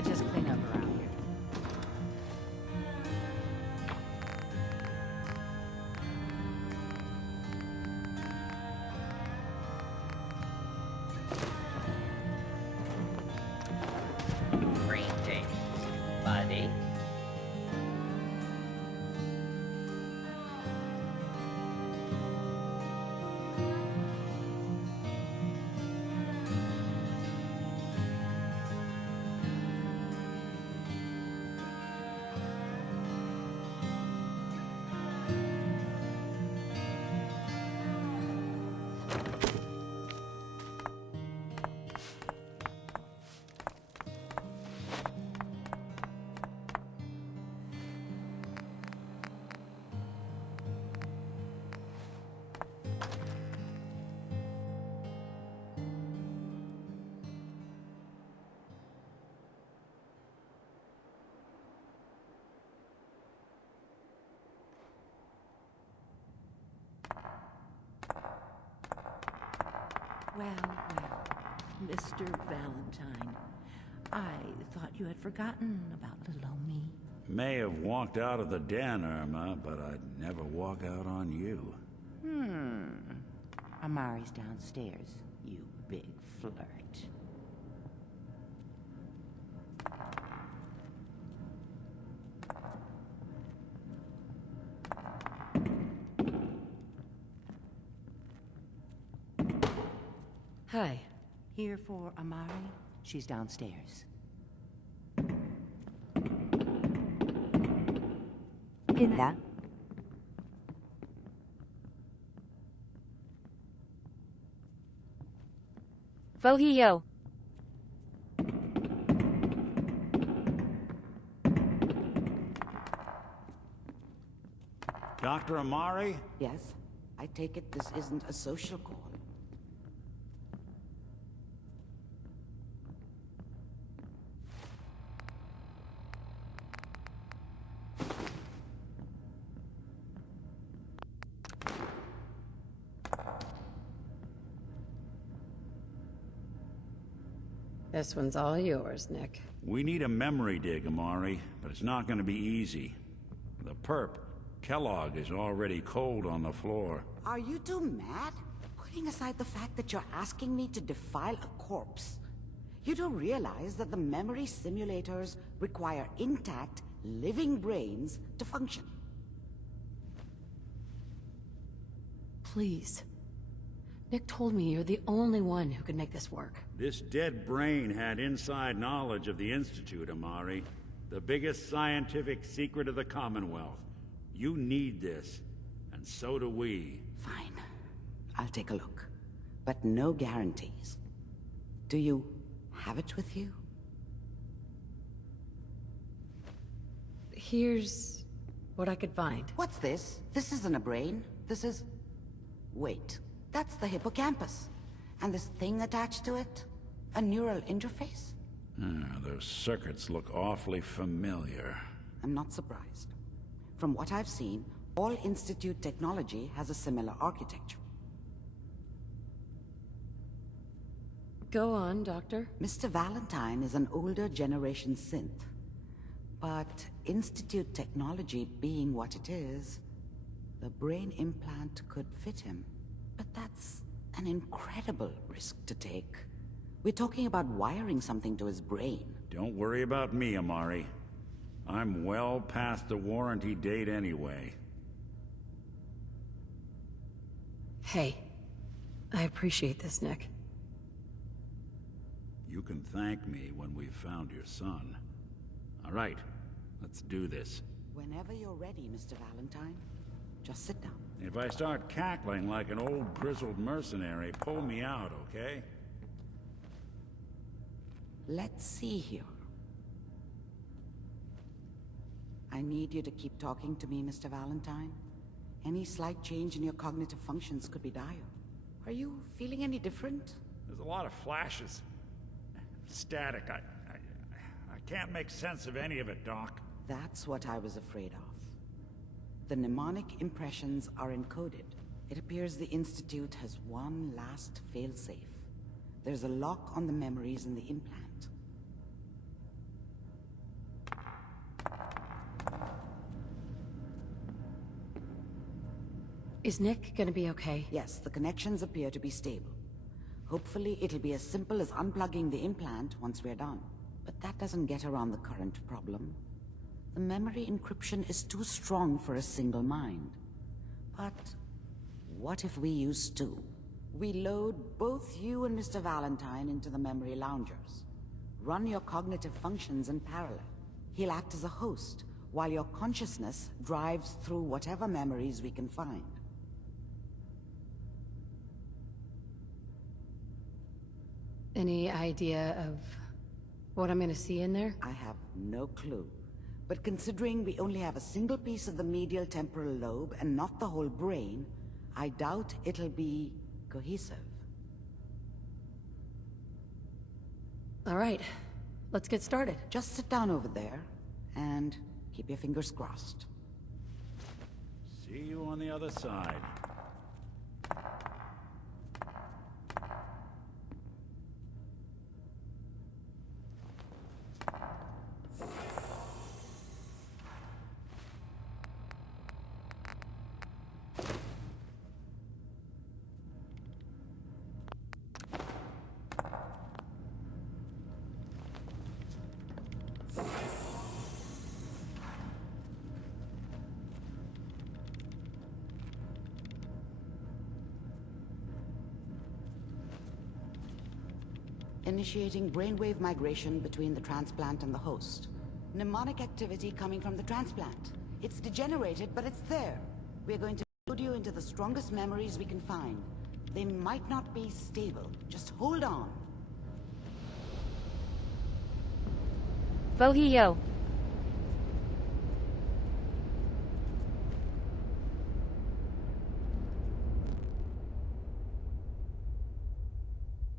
I just clean up around here. Greetings, buddy. Well, Mr. Valentine, I thought you had forgotten about little old me. May have walked out of the den, Irma, but I'd never walk out on you. Amari's downstairs, you big flirt. Hi. Here for Amari? She's downstairs. 된다. Vohio. Dr. Amari? Yes? I take it this isn't a social call. This one's all yours, Nick. We need a memory dig, Amari, but it's not gonna be easy. The perp, Kellogg, is already cold on the floor. Are you two mad? Putting aside the fact that you're asking me to defile a corpse, you don't realize that the memory simulators require intact, living brains to function. Please. Nick told me you're the only one who could make this work. This dead brain had inside knowledge of the Institute, Amari. The biggest scientific secret of the Commonwealth. You need this, and so do we. Fine. I'll take a look. But no guarantees. Do you have it with you? Here's what I could find. What's this? This isn't a brain. This is... Wait. That's the hippocampus. And this thing attached to it? A neural interface? Those circuits look awfully familiar. I'm not surprised. From what I've seen, all Institute technology has a similar architecture. Go on, Doctor. Mr. Valentine is an older generation synth. But Institute technology being what it is, the brain implant could fit him. But that's an incredible risk to take. We're talking about wiring something to his brain. Don't worry about me, Amari. I'm well past the warranty date anyway. Hey. I appreciate this, Nick. You can thank me when we've found your son. All right, let's do this. Whenever you're ready, Mr. Valentine. Just sit down. If I start cackling like an old grizzled mercenary, pull me out, okay? Let's see here. I need you to keep talking to me, Mr. Valentine. Any slight change in your cognitive functions could be dire. Are you feeling any different? There's a lot of flashes. Static. I can't make sense of any of it, Doc. That's what I was afraid of. The mnemonic impressions are encoded. It appears the Institute has one last failsafe. There's a lock on the memories in the implant. Is Nick gonna be okay? Yes, the connections appear to be stable. Hopefully, it'll be as simple as unplugging the implant once we're done. But that doesn't get around the current problem. The memory encryption is too strong for a single mind. But what if we use two? We load both you and Mr. Valentine into the memory loungers. Run your cognitive functions in parallel. He'll act as a host, while your consciousness drives through whatever memories we can find. Any idea of what I'm gonna see in there? I have no clue. But considering we only have a single piece of the medial temporal lobe and not the whole brain, I doubt it'll be cohesive. All right, let's get started. Just sit down over there and keep your fingers crossed. See you on the other side. Initiating brainwave migration between the transplant and the host. Mnemonic activity coming from the transplant. It's degenerated, but it's there. We're going to load you into the strongest memories we can find. They might not be stable. Just hold on. Vohio.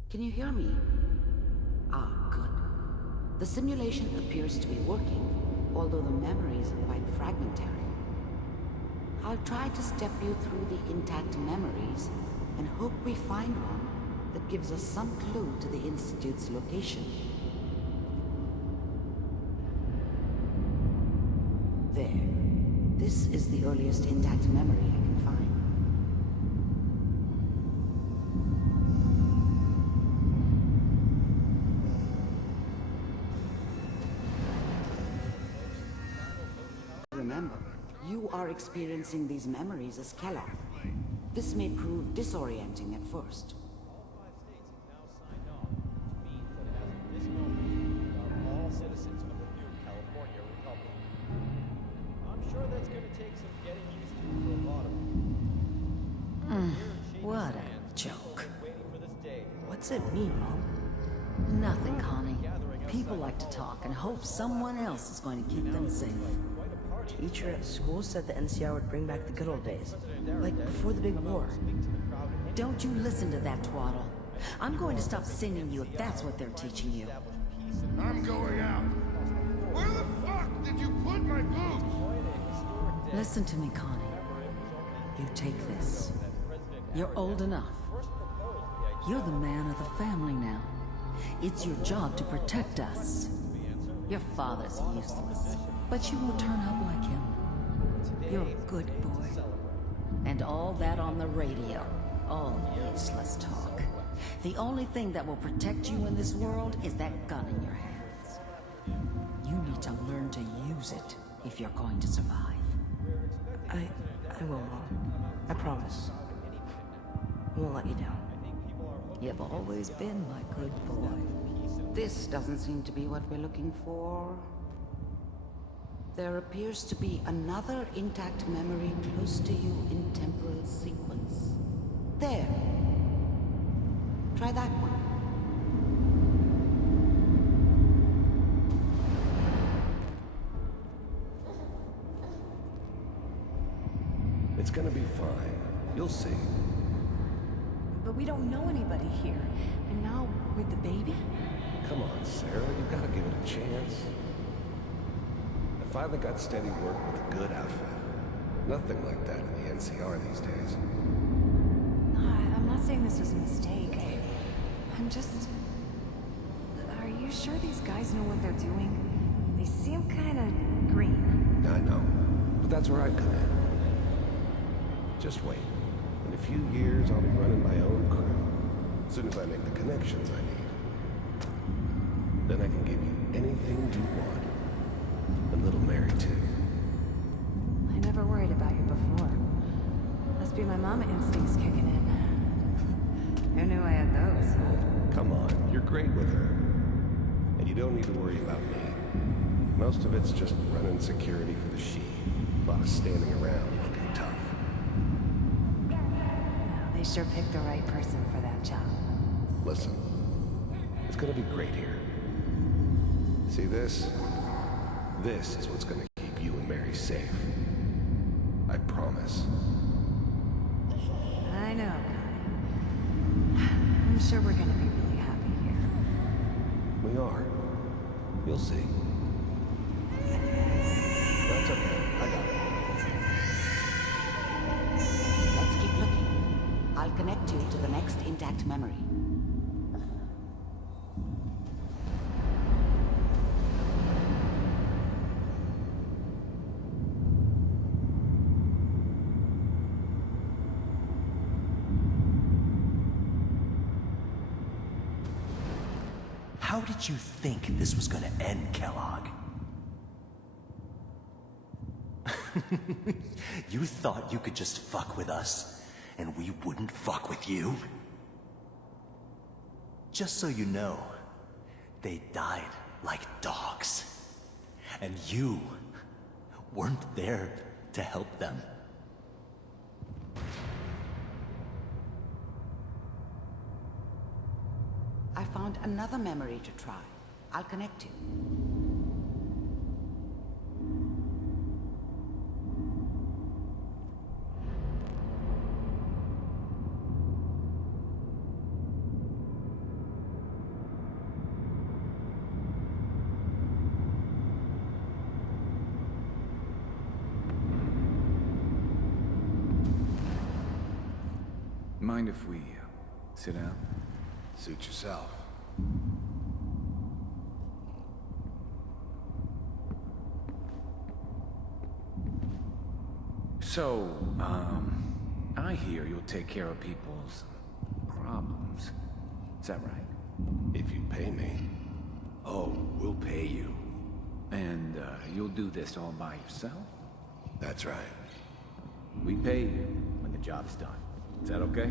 Can you hear me? Ah, good. The simulation appears to be working, although the memories are quite fragmentary. I'll try to step you through the intact memories and hope we find one that gives us some clue to the Institute's location. There. This is the earliest intact memory I can find. Remember, you are experiencing these memories as Kellogg. This may prove disorienting at first. What a joke. What's it mean, Mom? Nothing, Connie. People like to talk and hope someone else is going to keep them safe. Teacher at school said the NCR would bring back the good old days. Like before the big war. Don't you listen to that twaddle. I'm going to stop singing you if that's what they're teaching you. I'm going out. Where the fuck did you put my boots? Listen to me, Connie. You take this. You're old enough. You're the man of the family now. It's your job to protect us. Your father's useless, but you won't turn up like him. You're a good boy. And all that on the radio. All useless talk. The only thing that will protect you in this world is that gun in your hands. You need to learn to use it if you're going to survive. I will, Mom. I promise. I won't let you down. You've always been my good boy. This doesn't seem to be what we're looking for. There appears to be another intact memory close to you in temporal sequence. There. Try that one. It's gonna be fine. You'll see. But we don't know anybody here. And now, with the baby? Come on, Sarah. You gotta give it a chance. I finally got steady work with a good outfit. Nothing like that in the NCR these days. I'm not saying this was a mistake. I'm just... Are you sure these guys know what they're doing? They seem kinda green. I know. But that's where I come in. Just wait. In a few years, I'll be running my own crew. As soon as I make the connections I need. Then I can give you anything you want. And little Mary, too. I never worried about you before. Must be my mama instincts kicking in. Who knew I had those? Come on, you're great with her. And you don't need to worry about me. Most of it's just running security for the she. A lot of standing around looking tough. Well, they sure picked the right person for that job. Listen, it's gonna be great here. See this? This is what's gonna keep you and Mary safe. I promise. I know, Connie. I'm sure we're gonna be really happy here. We are. You'll see. That's okay. I got it. Let's keep looking. I'll connect you to the next intact memory. How did you think this was gonna end, Kellogg? You thought you could just fuck with us, and we wouldn't fuck with you? Just so you know, they died like dogs. And you weren't there to help them. I found another memory to try. I'll connect you. Mind if we sit down? Suit yourself. So, I hear you'll take care of people's problems. Is that right? If you pay me. Oh, we'll pay you. And, you'll do this all by yourself? That's right. We pay you when the job's done. Is that okay?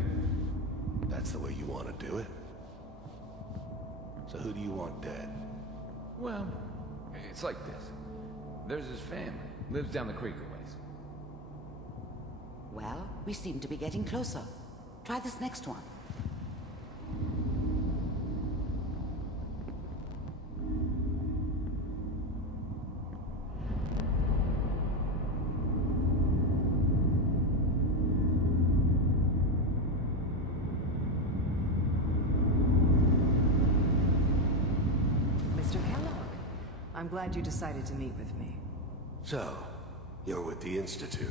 That's the way you want to do it. So who do you want dead? Well, it's like this. There's his family. Lives down the creek a ways. Well, we seem to be getting closer. Try this next one. Mr. Kellogg, I'm glad you decided to meet with me. So, you're with the Institute.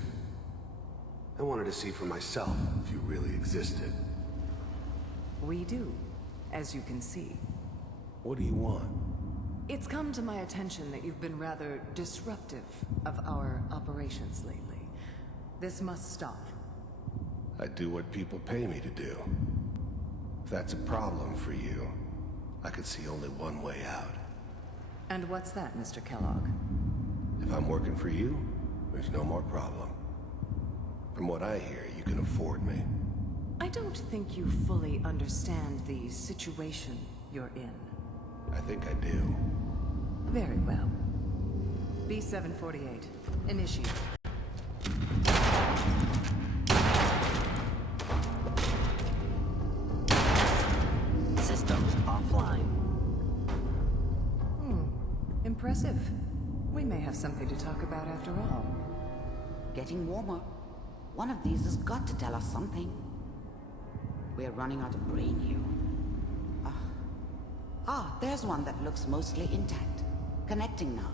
I wanted to see for myself if you really existed. We do, as you can see. What do you want? It's come to my attention that you've been rather disruptive of our operations lately. This must stop. I do what people pay me to do. If that's a problem for you, I could see only one way out. And what's that, Mr. Kellogg? If I'm working for you, there's no more problem. From what I hear, you can afford me. I don't think you fully understand the situation you're in. I think I do. Very well. B-748, initiate. Systems offline. Impressive. We may have something to talk about after all. Getting warmer. One of these has got to tell us something. We're running out of brain here. There's one that looks mostly intact. Connecting now.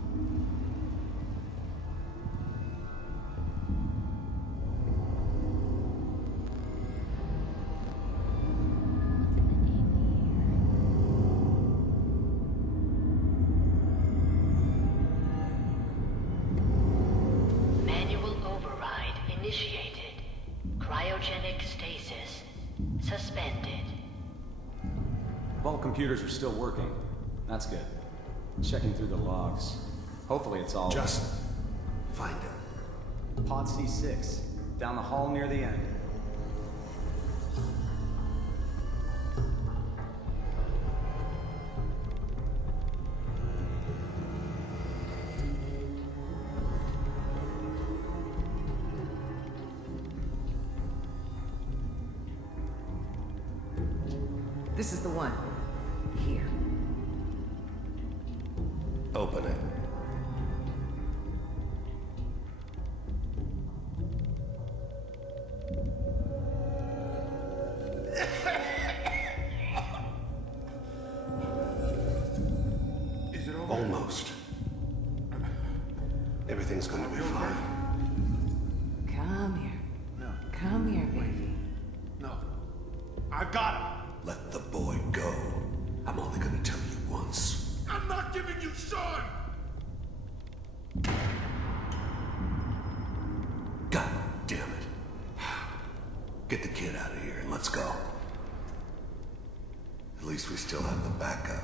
Manual override initiated. Cryogenic state. computers are still working. That's good. Checking through the logs. Hopefully it's all... Just find it. Pod C6, down the hall near the end. This is the one. Here. Open it. Is it over? Almost. Everything's gonna be fine. Come here. No. Come here, baby. No. I got him. Let the boy go. I'm only gonna tell you once. I'm not giving you Sean! God damn it. Get the kid out of here and let's go. At least we still have the backup.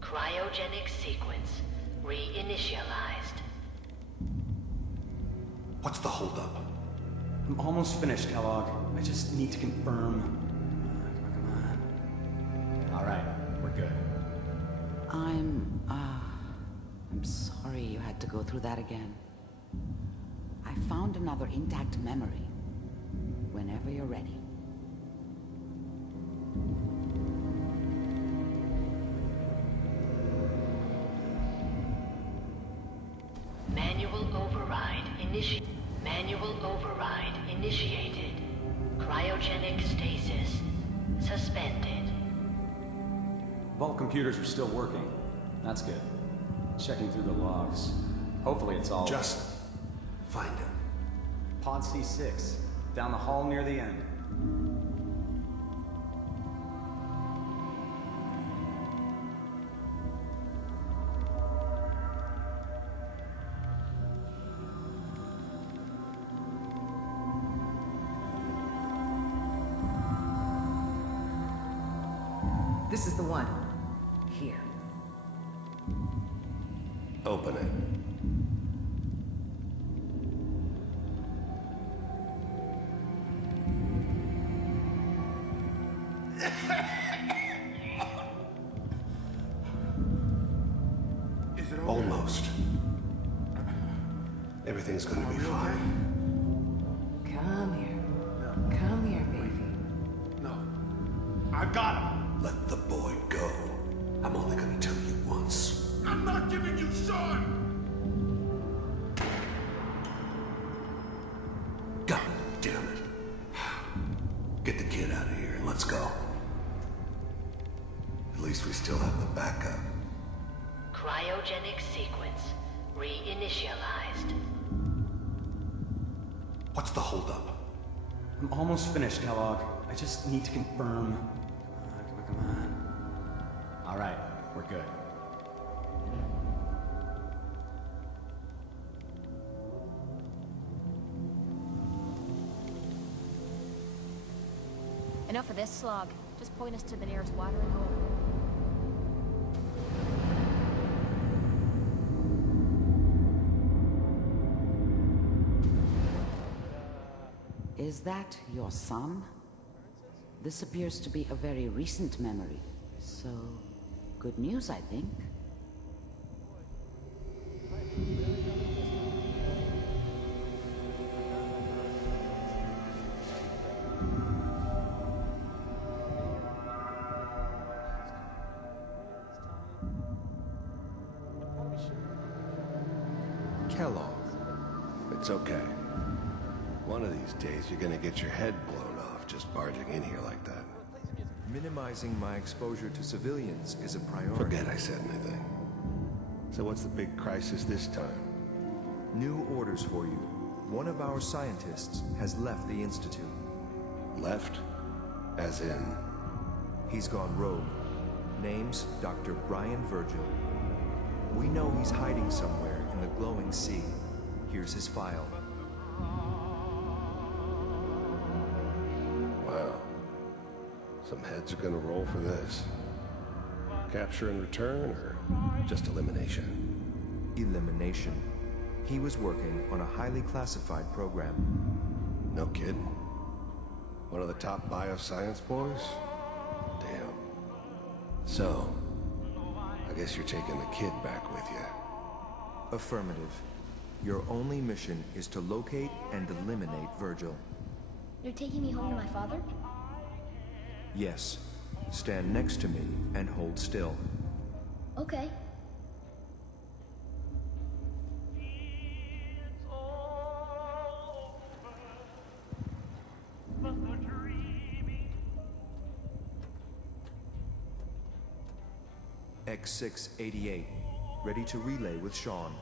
Cryogenic sequence reinitialized. What's the holdup? I'm almost finished, Kellogg. I just need to confirm. Come on. All right, we're good. I'm sorry you had to go through that again. I found another intact memory. Whenever you're ready. Manual override initiated. Cryogenic stasis suspended. Vault computers are still working. That's good. Checking through the logs. Hopefully it's all... Just find it. Pod C6, down the hall near the end. This is the one. Here. Open it. Is it over? Almost. Everything's gonna be fine. Come here. Come here, baby. No. I got him. Let the boy go. I'm only gonna tell you once. I'm not giving you Sean! God damn it. Get the kid out of here and let's go. At least we still have the backup. Cryogenic sequence reinitialized. What's the holdup? I'm almost finished, Kellogg. I just need to confirm. Come on. All right, we're good. Enough of this slog. Just point us to the nearest watering hole. Is that your son? This appears to be a very recent memory. So, good news, I think. Kellogg. It's okay. One of these days you're gonna get your head blown off just barging in here like that. Minimizing my exposure to civilians is a priority. Forget I said anything. So what's the big crisis this time? New orders for you. One of our scientists has left the Institute. Left? As in? He's gone rogue. Name's Dr. Brian Virgil. We know he's hiding somewhere in the glowing sea. Here's his file. Wow. Some heads are gonna roll for this. Capture and return, or just elimination? Elimination. He was working on a highly classified program. No kidding. One of the top bioscience boys? Damn. So, I guess you're taking the kid back with you. Affirmative. Your only mission is to locate and eliminate Virgil. You're taking me home to my father? Yes. Stand next to me and hold still. Okay. X688. Ready to relay with Sean.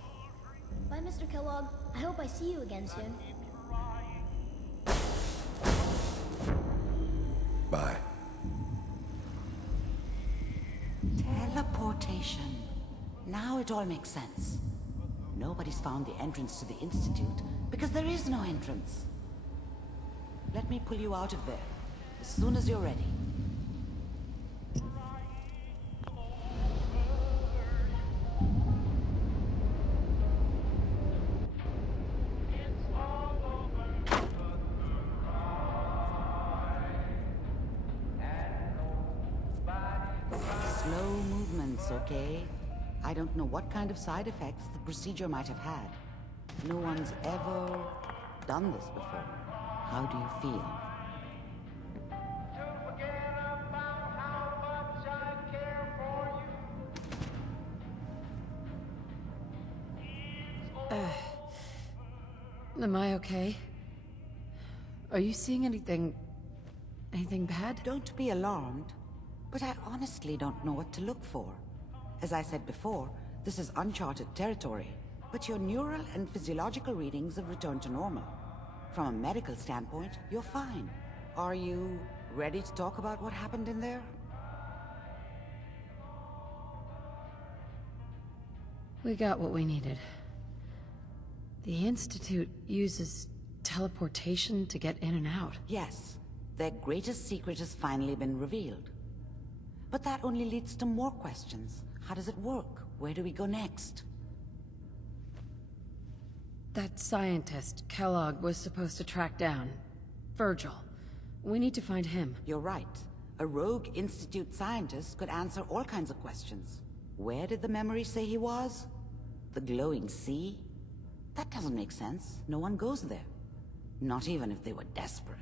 Bye, Mr. Kellogg. I hope I see you again soon. Bye. Teleportation. Now it all makes sense. Nobody's found the entrance to the Institute because there is no entrance. Let me pull you out of there as soon as you're ready. Slow movements, okay? I don't know what kind of side effects the procedure might have had. No one's ever done this before. How do you feel? Am I okay? Are you seeing anything bad? Don't be alarmed, but I honestly don't know what to look for. As I said before, this is uncharted territory, but your neural and physiological readings have returned to normal. From a medical standpoint, you're fine. Are you ready to talk about what happened in there? We got what we needed. The Institute uses teleportation to get in and out. Yes, their greatest secret has finally been revealed. But that only leads to more questions. How does it work? Where do we go next? That scientist, Kellogg, was supposed to track down Virgil. We need to find him. You're right. A rogue Institute scientist could answer all kinds of questions. Where did the memory say he was? The glowing sea? That doesn't make sense. No one goes there. Not even if they were desperate.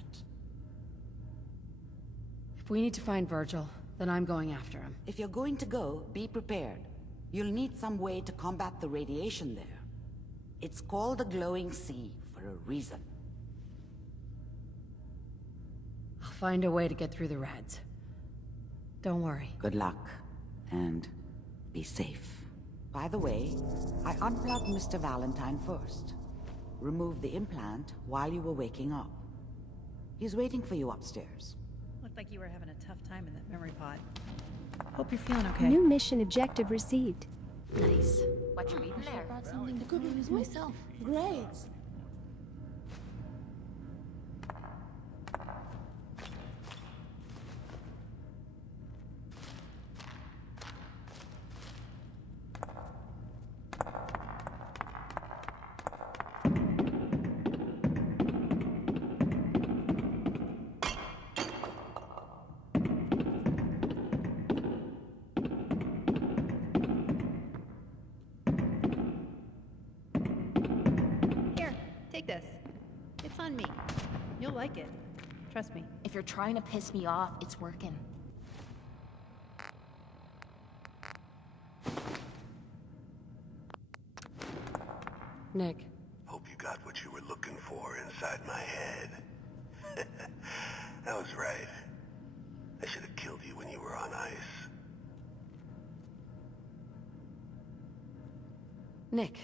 If we need to find Virgil, then I'm going after him. If you're going to go, be prepared. You'll need some way to combat the radiation there. It's called the glowing sea for a reason. I'll find a way to get through the rads. Don't worry. Good luck, and be safe. By the way, I unplugged Mr. Valentine first. Removed the implant while you were waking up. He's waiting for you upstairs. Looked like you were having a tough time in that memory pod. Hope you're feeling okay. New mission objective received. Nice. What you reading there? I brought something to peruse myself. Great. Take this. It's on me. You'll like it. Trust me. If you're trying to piss me off, it's working. Nick. Hope you got what you were looking for inside my head. I was right. I should have killed you when you were on ice. Nick,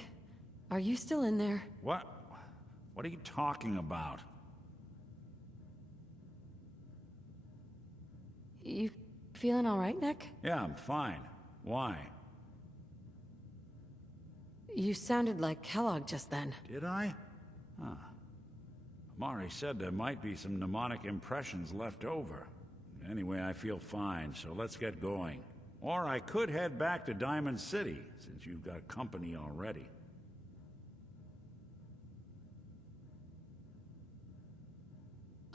are you still in there? What? What are you talking about? You feeling all right, Nick? Yeah, I'm fine. Why? You sounded like Kellogg just then. Did I? Huh. Mari said there might be some mnemonic impressions left over. Anyway, I feel fine, so let's get going. Or I could head back to Diamond City, since you've got company already.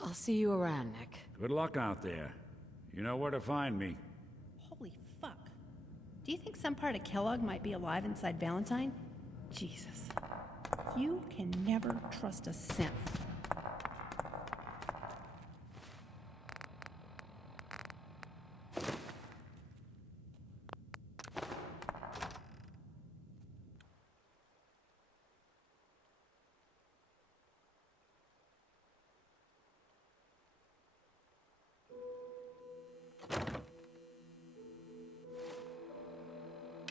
I'll see you around, Nick. Good luck out there. You know where to find me. Holy fuck. Do you think some part of Kellogg might be alive inside Valentine? Jesus. You can never trust a synth.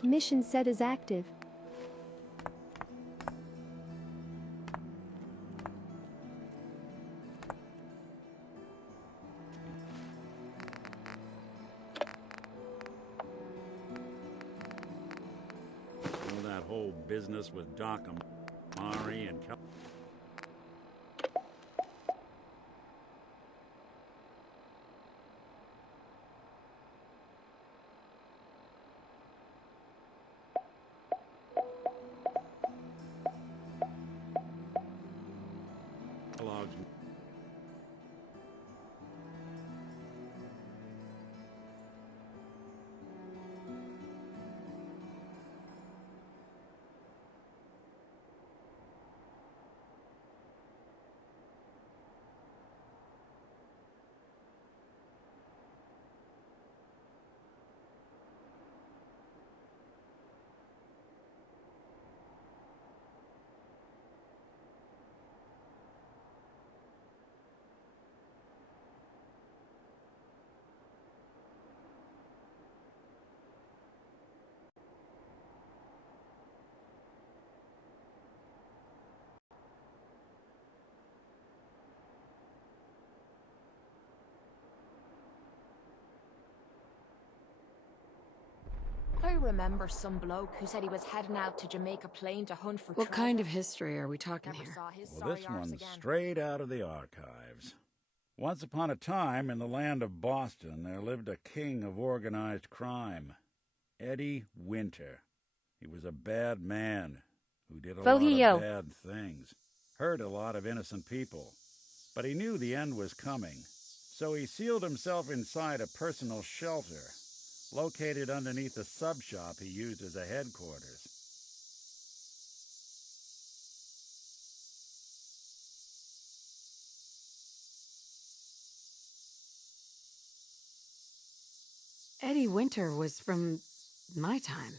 Mission set is active. All that whole business with Doc Amari and Kel... Kellogg's... I remember some bloke who said he was heading out to Jamaica Plain to hunt for What treasure. kind of history are we talking Never here? saw his Well, this sorry arse one's again. straight out of the archives. Once upon a time, in the land of Boston, there lived a king of organized crime, Eddie Winter. He was a bad man who did a lot of bad things, hurt a lot of innocent people. But he knew the end was coming, so he sealed himself inside a personal shelter, located underneath a sub-shop he used as a headquarters. Eddie Winter was from my time.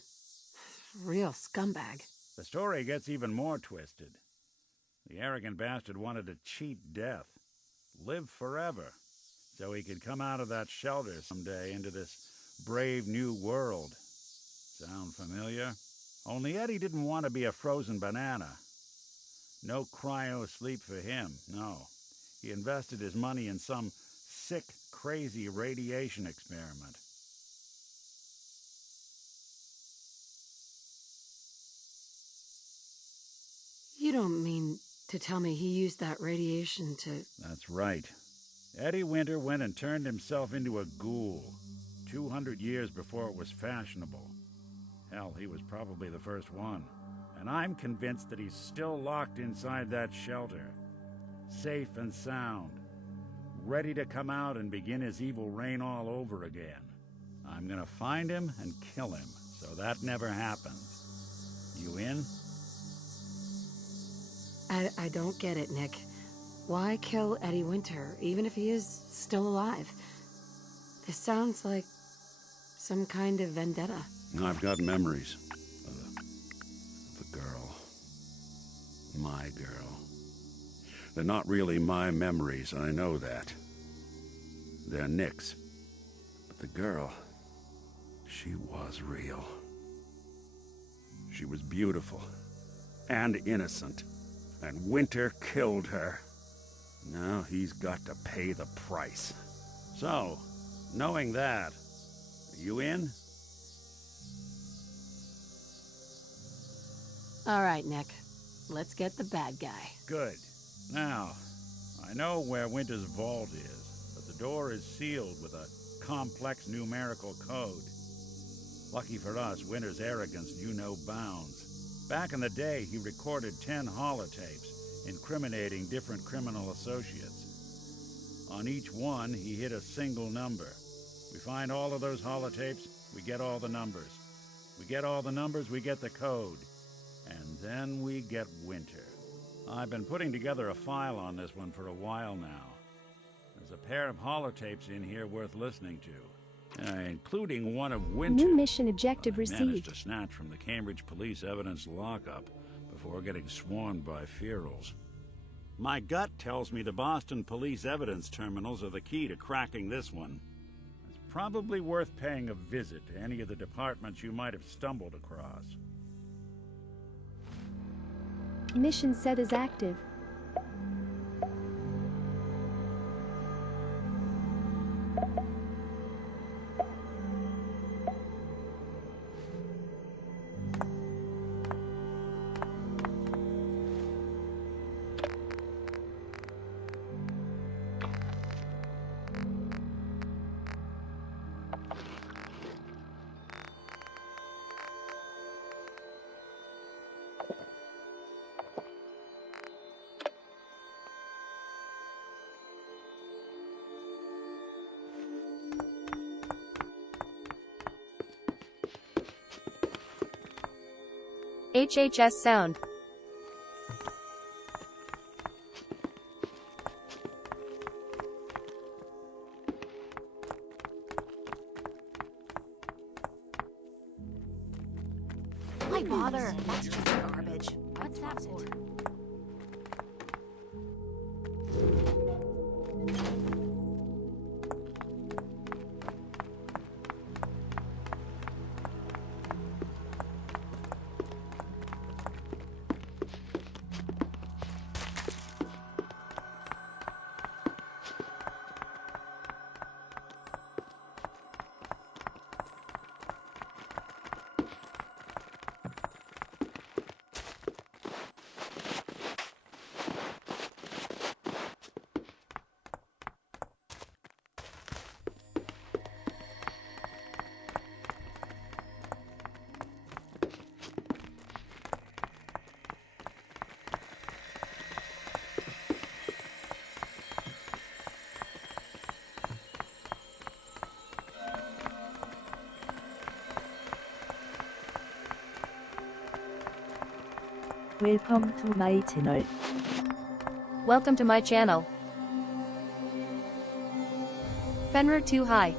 Real scumbag. The story gets even more twisted. The arrogant bastard wanted to cheat death, live forever, so he could come out of that shelter someday into this brave new world. Sound familiar? Only Eddie didn't want to be a frozen banana. No cryo sleep for him, no. He invested his money in some sick, crazy radiation experiment. You don't mean to tell me he used that radiation to... That's right. Eddie Winter went and turned himself into a ghoul, 200 years before it was fashionable. Hell, he was probably the first one. And I'm convinced that he's still locked inside that shelter, safe and sound, ready to come out and begin his evil reign all over again. I'm gonna find him and kill him, so that never happens. You in? I don't get it, Nick. Why kill Eddie Winter, even if he is still alive? This sounds like some kind of vendetta. I've got memories of the girl. My girl. They're not really my memories, I know that. They're Nick's. But the girl, she was real. She was beautiful and innocent. And Winter killed her. Now he's got to pay the price. So, knowing that, are you in? All right, Nick. Let's get the bad guy. Good. Now, I know where Winter's vault is, but the door is sealed with a complex numerical code. Lucky for us, Winter's arrogance knew no bounds. Back in the day, he recorded 10 holotapes, incriminating different criminal associates. On each one, he hit a single number. We find all of those holotapes, we get all the numbers. We get all the numbers, we get the code. And then we get Winter. I've been putting together a file on this one for a while now. There's a pair of holotapes in here worth listening to, including one of Winter. New mission objective I managed received. to snatch from the Cambridge Police evidence lockup before getting swarmed by ferals. My gut tells me the Boston Police evidence terminals are the key to cracking this one. It's probably worth paying a visit to any of the departments you might have stumbled across. Mission set as active. HHS sound. Why bother? That's just garbage. What's that for? Welcome to my channel. Welcome to my channel. Fenrir too high.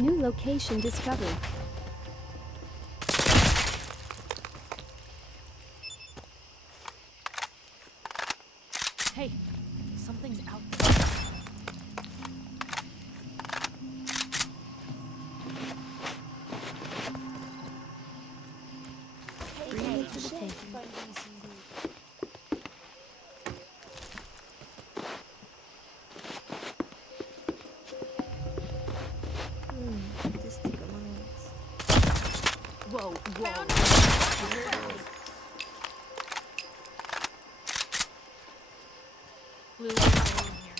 New location discovered. Hey, something's out there. Bring it to the table. Just take a moment. Whoa, whoa. Blue, we're not alone here.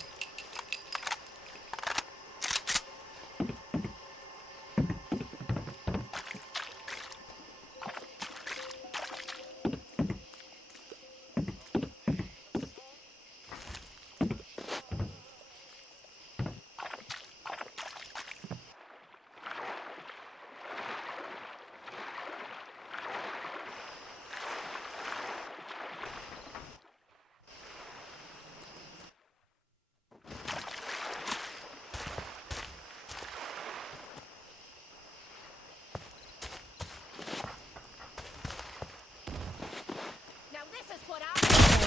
Now this is what I...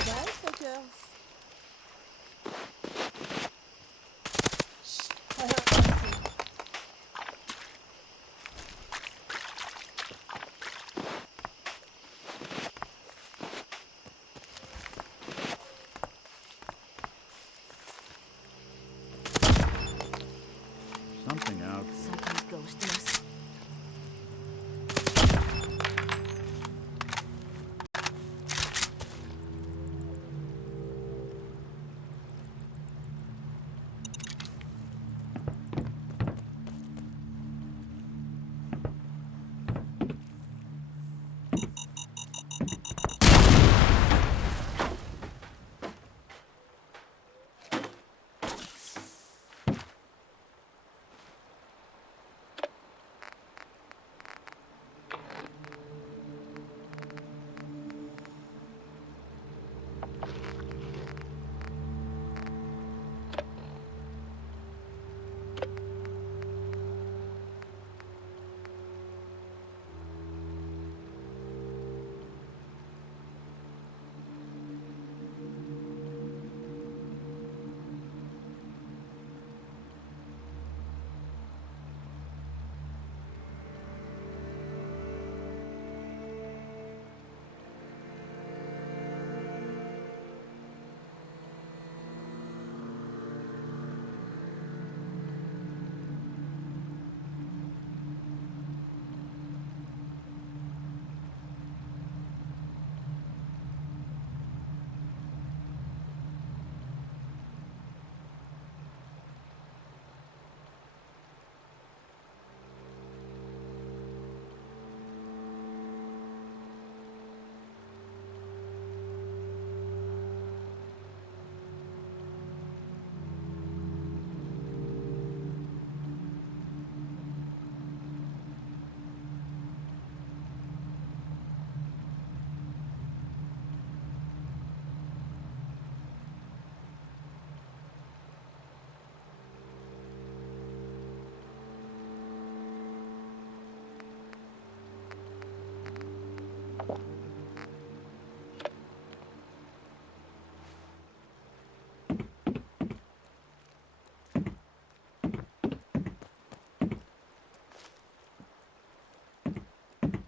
Guys, focus. Something out. Something's ghosting us.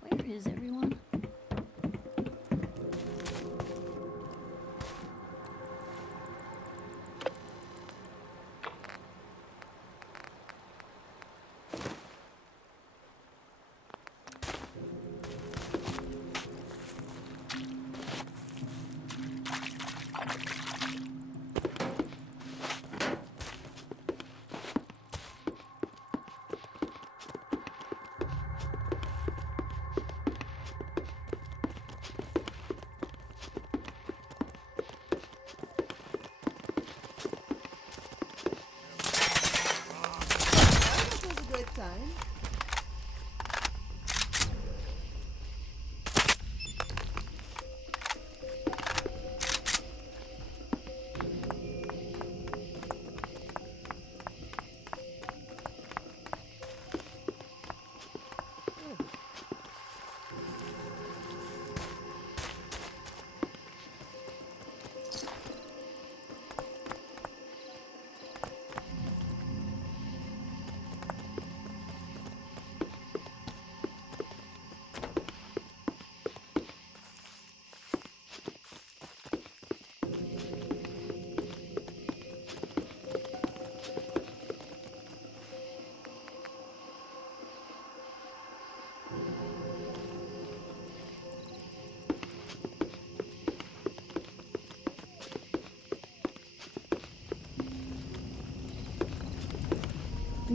Where is everyone?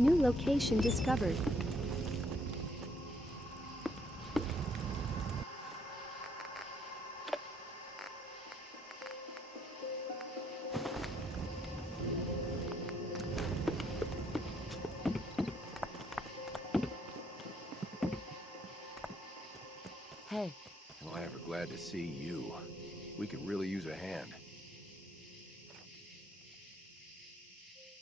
New location discovered. Hey. Well, I'm ever glad to see you. We could really use a hand.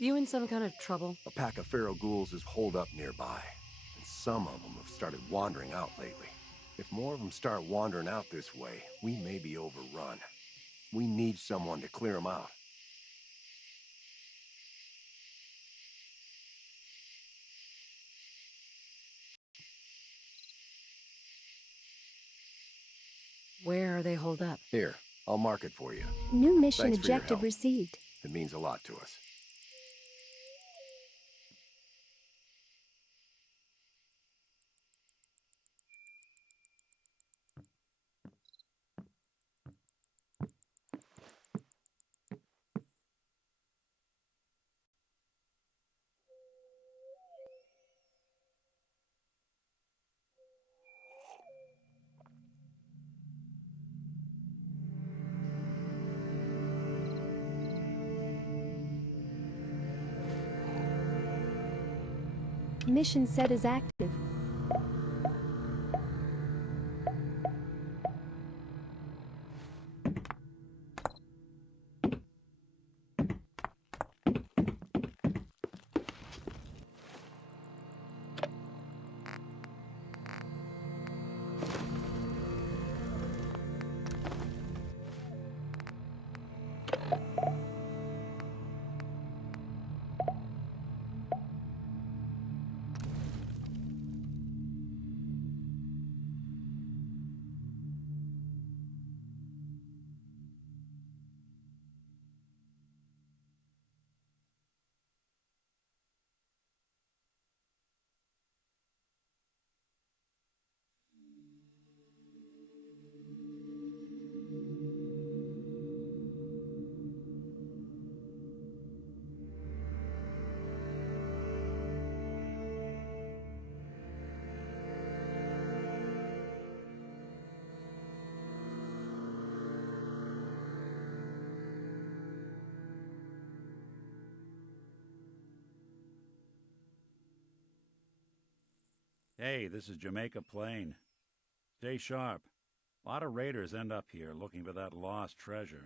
You in some kind of trouble? A pack of feral ghouls is holed up nearby, and some of them have started wandering out lately. If more of them start wandering out this way, we may be overrun. We need someone to clear them out. Where are they holed up? Here, I'll mark it for you. New mission Thanks for your objective help. received. It means a lot to us. Mission set is active. Hey, this is Jamaica Plain. Stay sharp. A lot of raiders end up here looking for that lost treasure.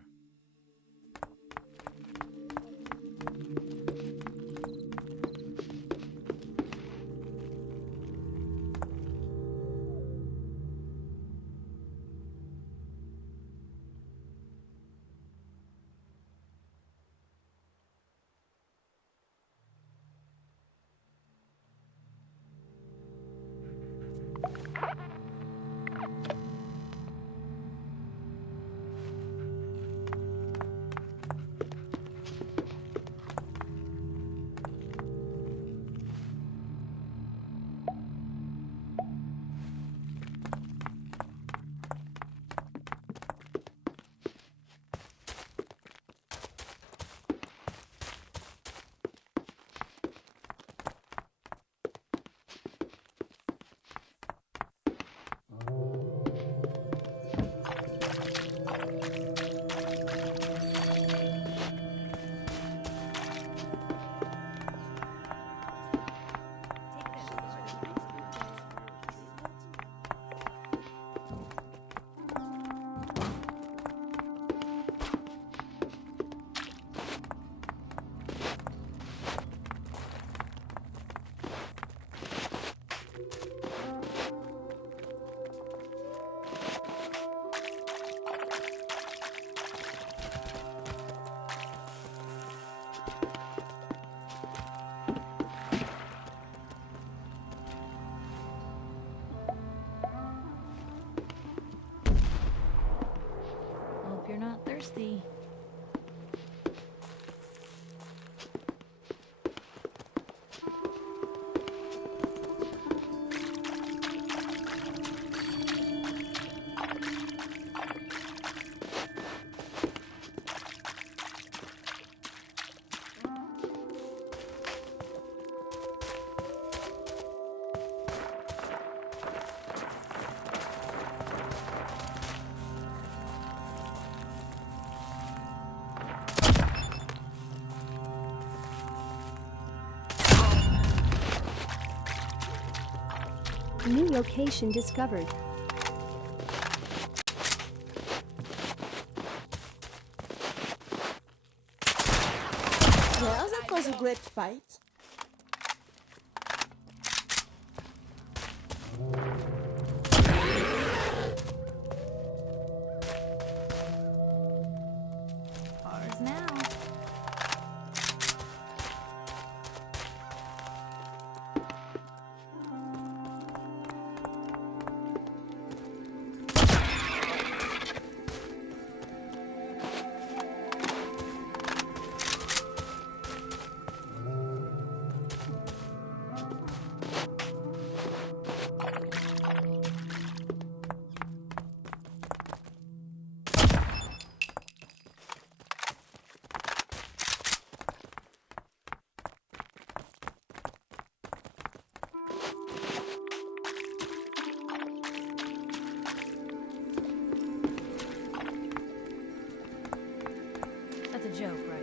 Hope you're not thirsty. New location discovered. Well, that was a great fight. Ours now. That's a joke, right?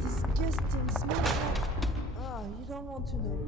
Disgusting smell. Ah, you don't want to know.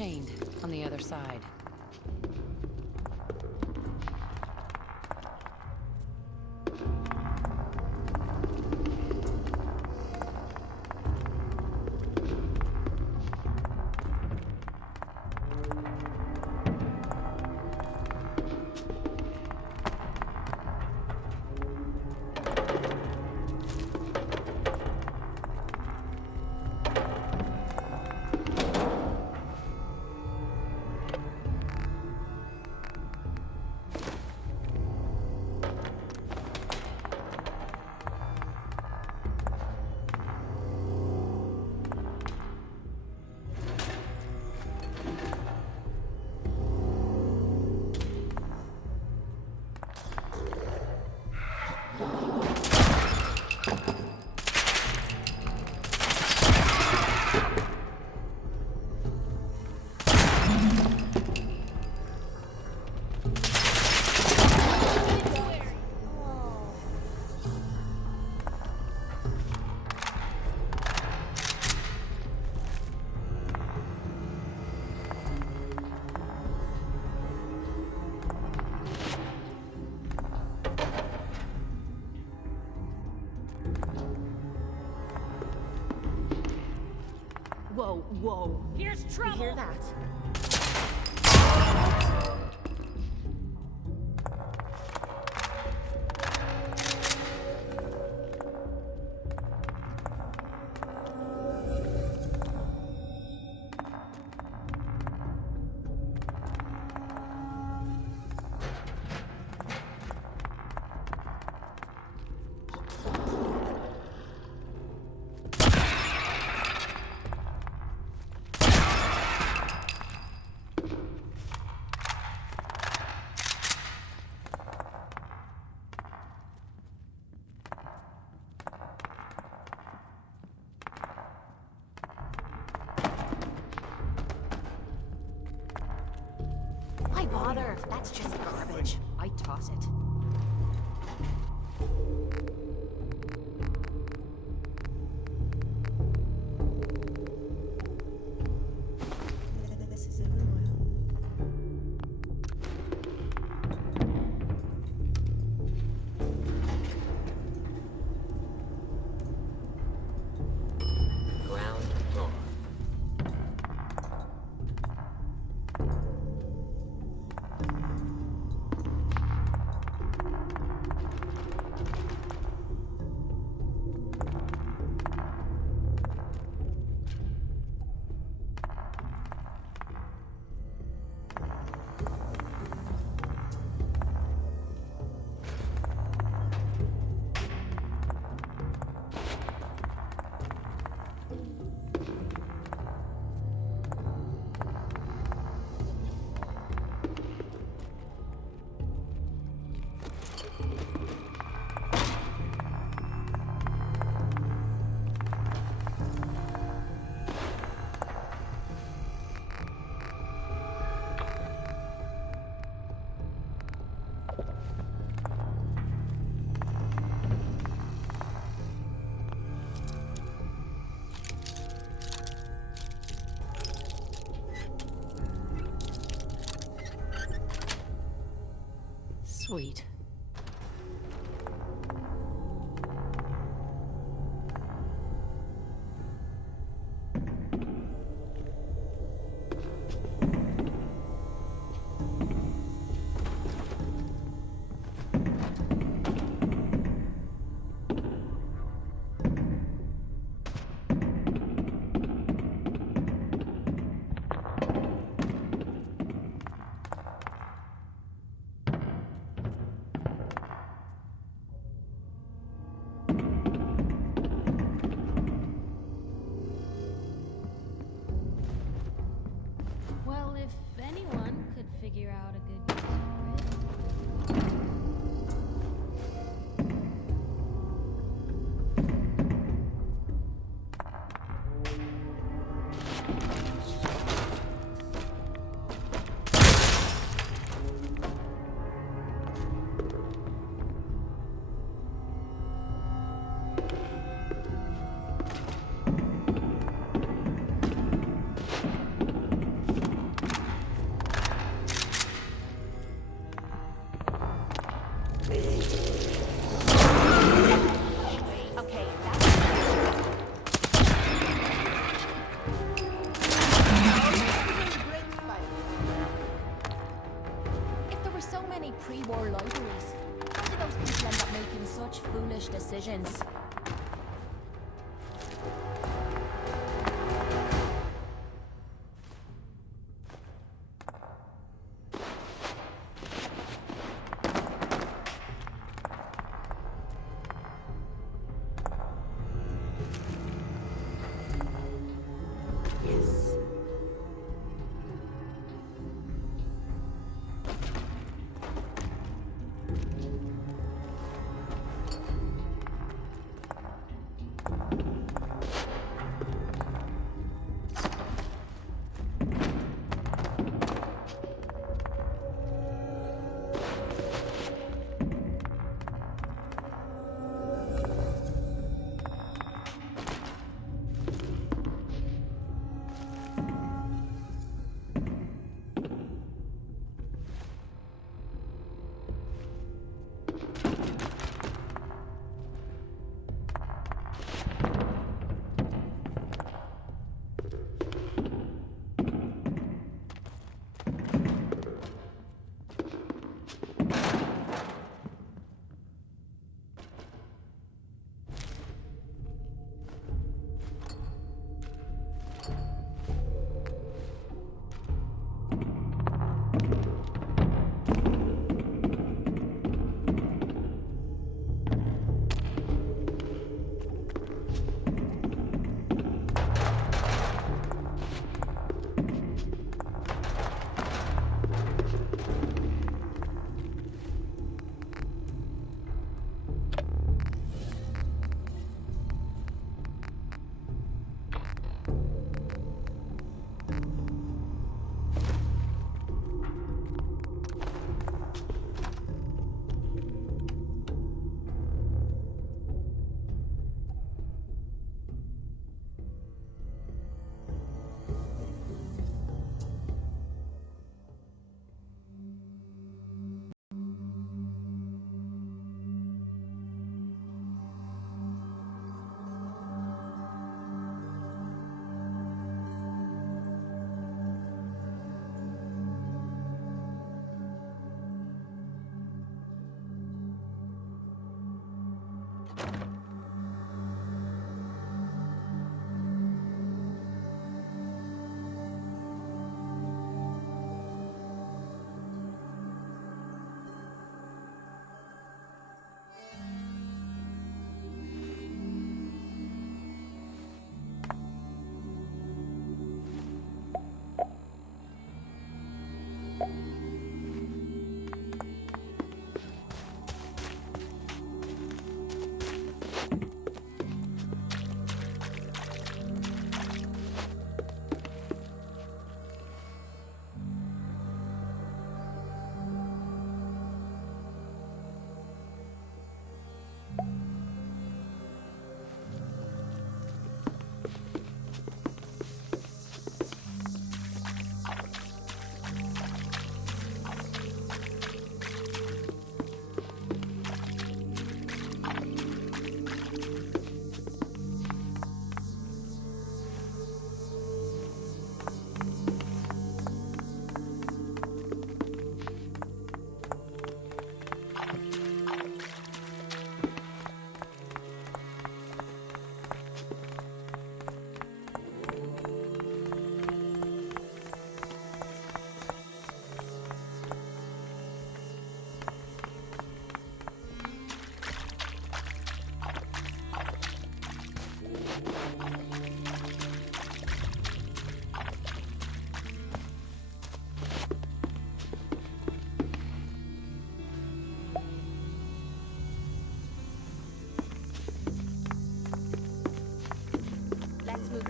chained on the other side. Whoa, whoa. Here's trouble. You hear that? Why bother? That's just garbage. I toss it. This is everywhere. Ground floor. Sweet. Well, if anyone could figure out a good use for it.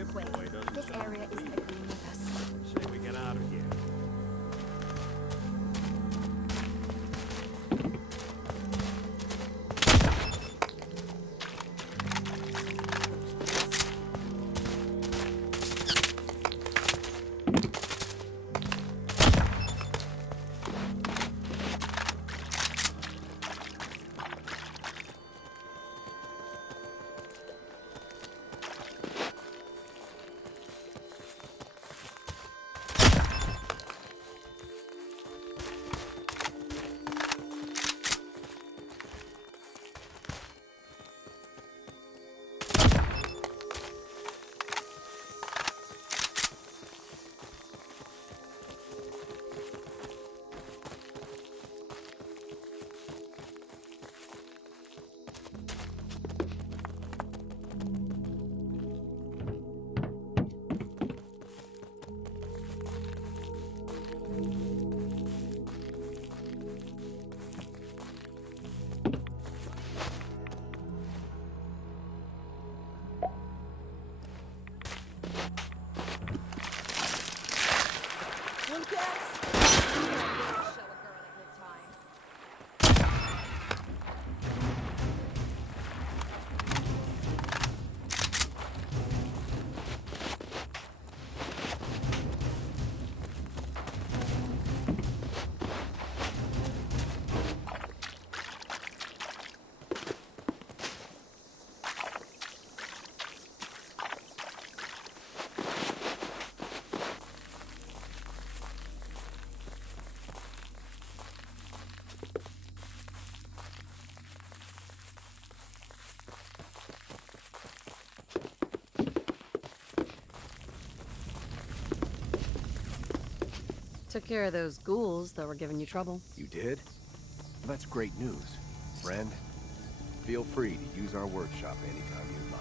quick. This area isn't agreeing with us. Say we get out of here. Took care of those ghouls that were giving you trouble. You did? Well, that's great news. Friend, feel free to use our workshop anytime you'd like.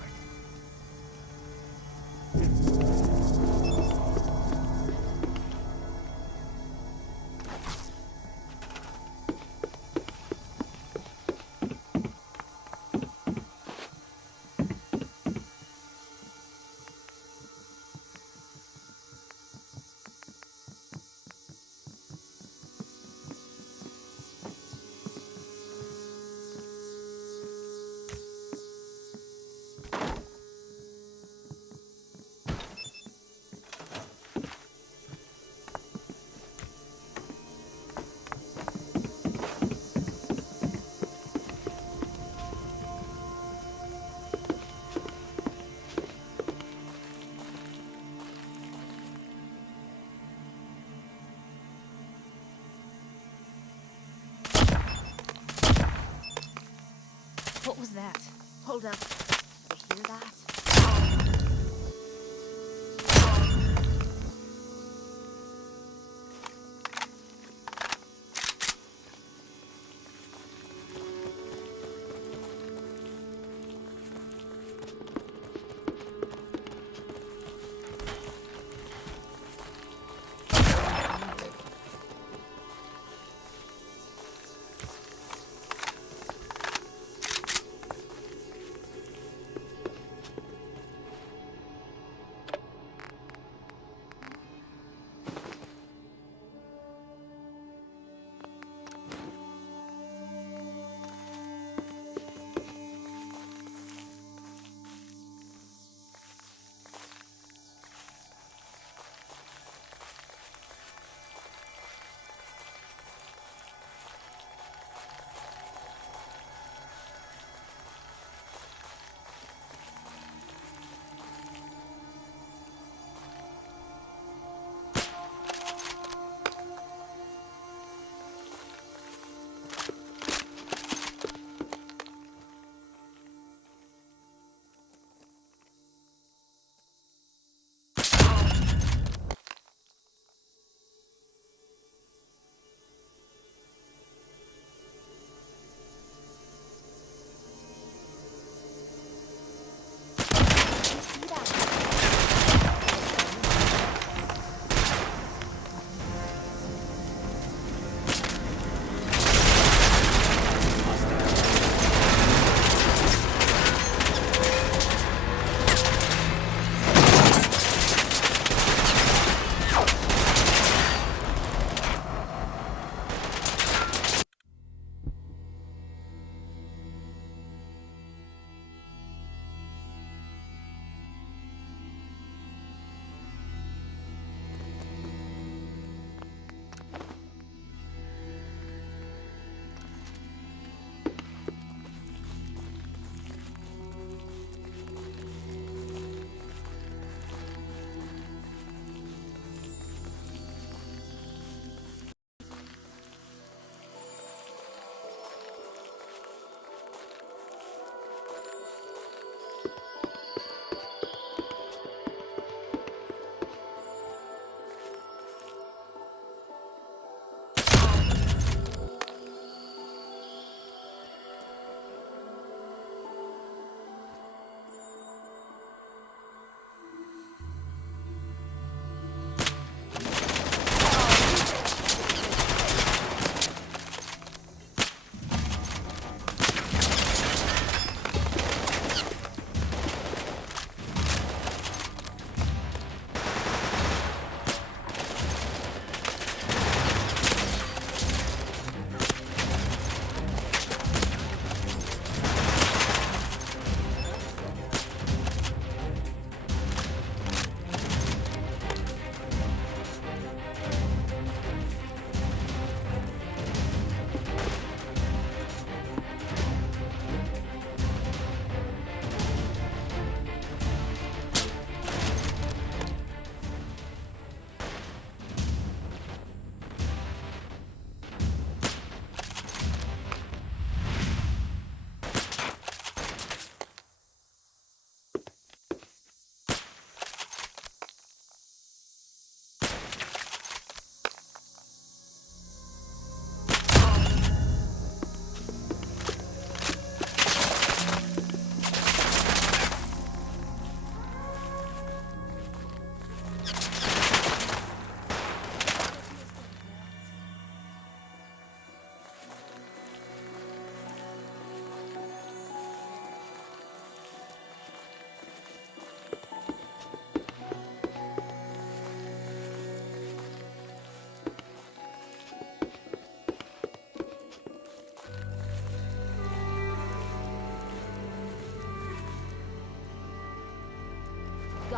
What was that? Hold up. You hear that?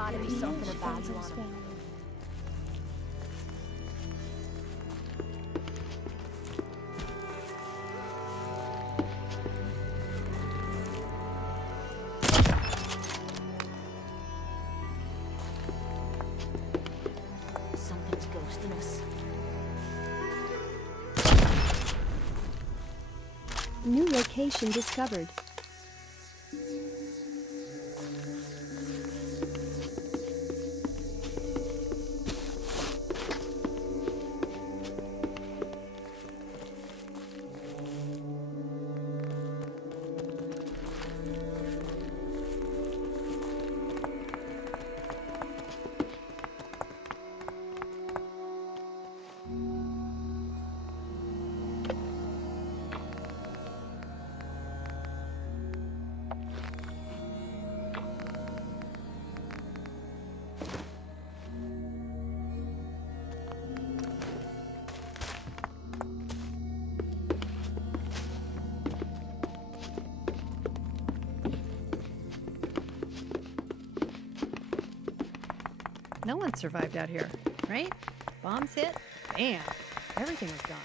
gotta be something of value on him. Something's ghosting us. New location discovered. No one survived out here, right? Bombs hit, bam, everything was gone.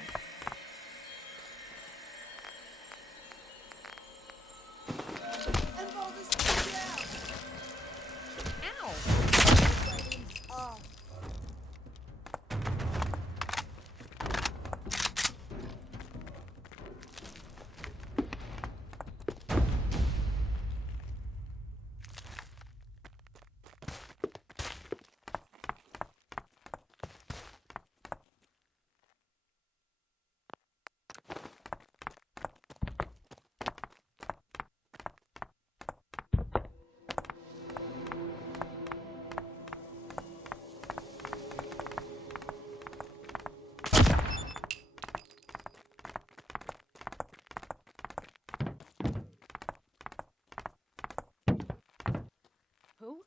Who?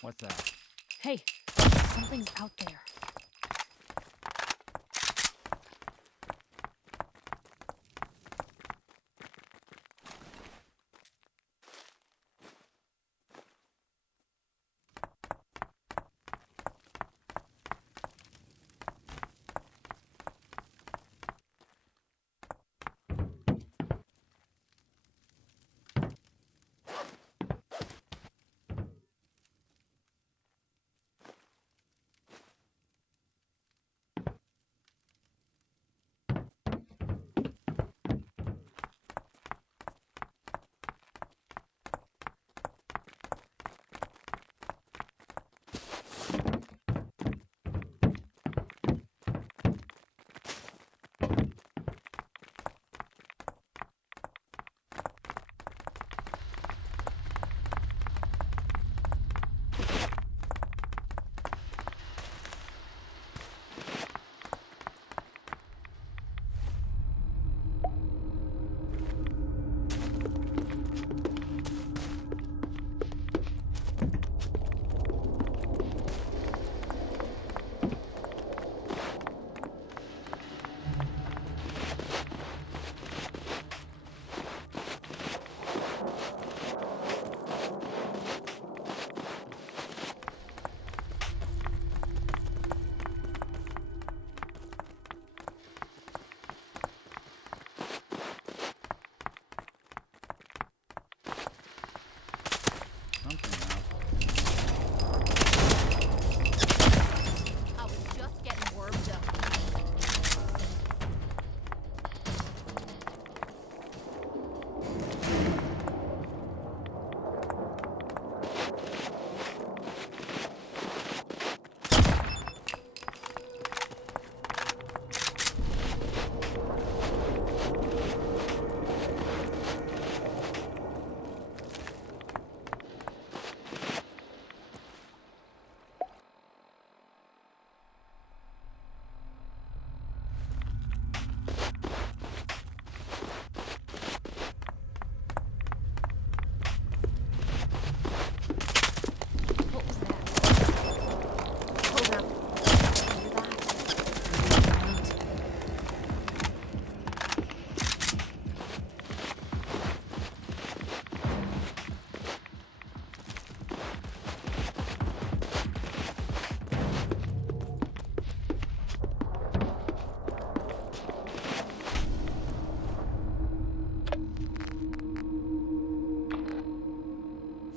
What's that? Hey, something's out there.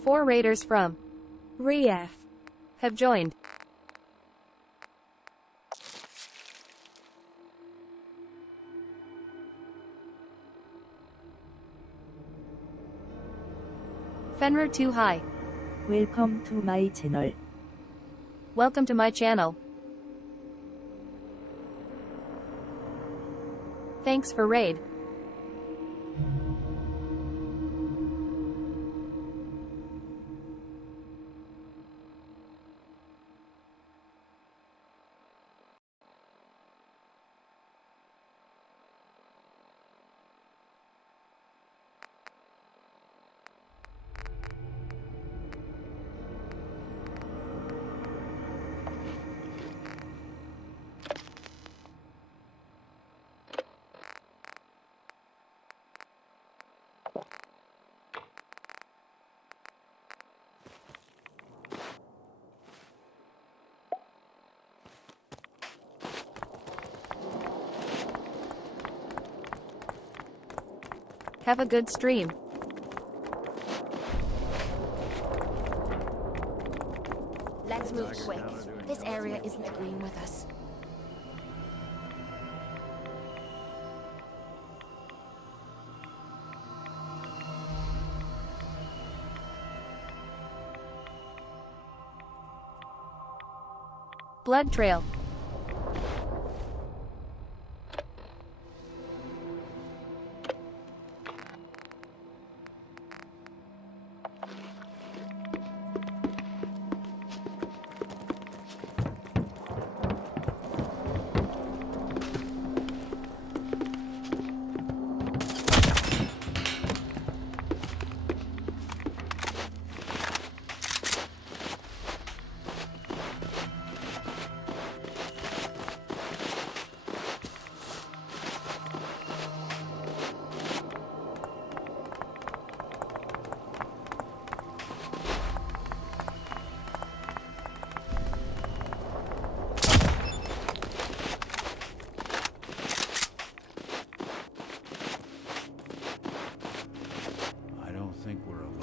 4 raiders from REF have joined. Fenrir too high. Welcome to my channel. Welcome to my channel. Thanks for raid. Have a good stream. Let's move quick. This area isn't agreeing with us. Blood trail. I don't think we're alone.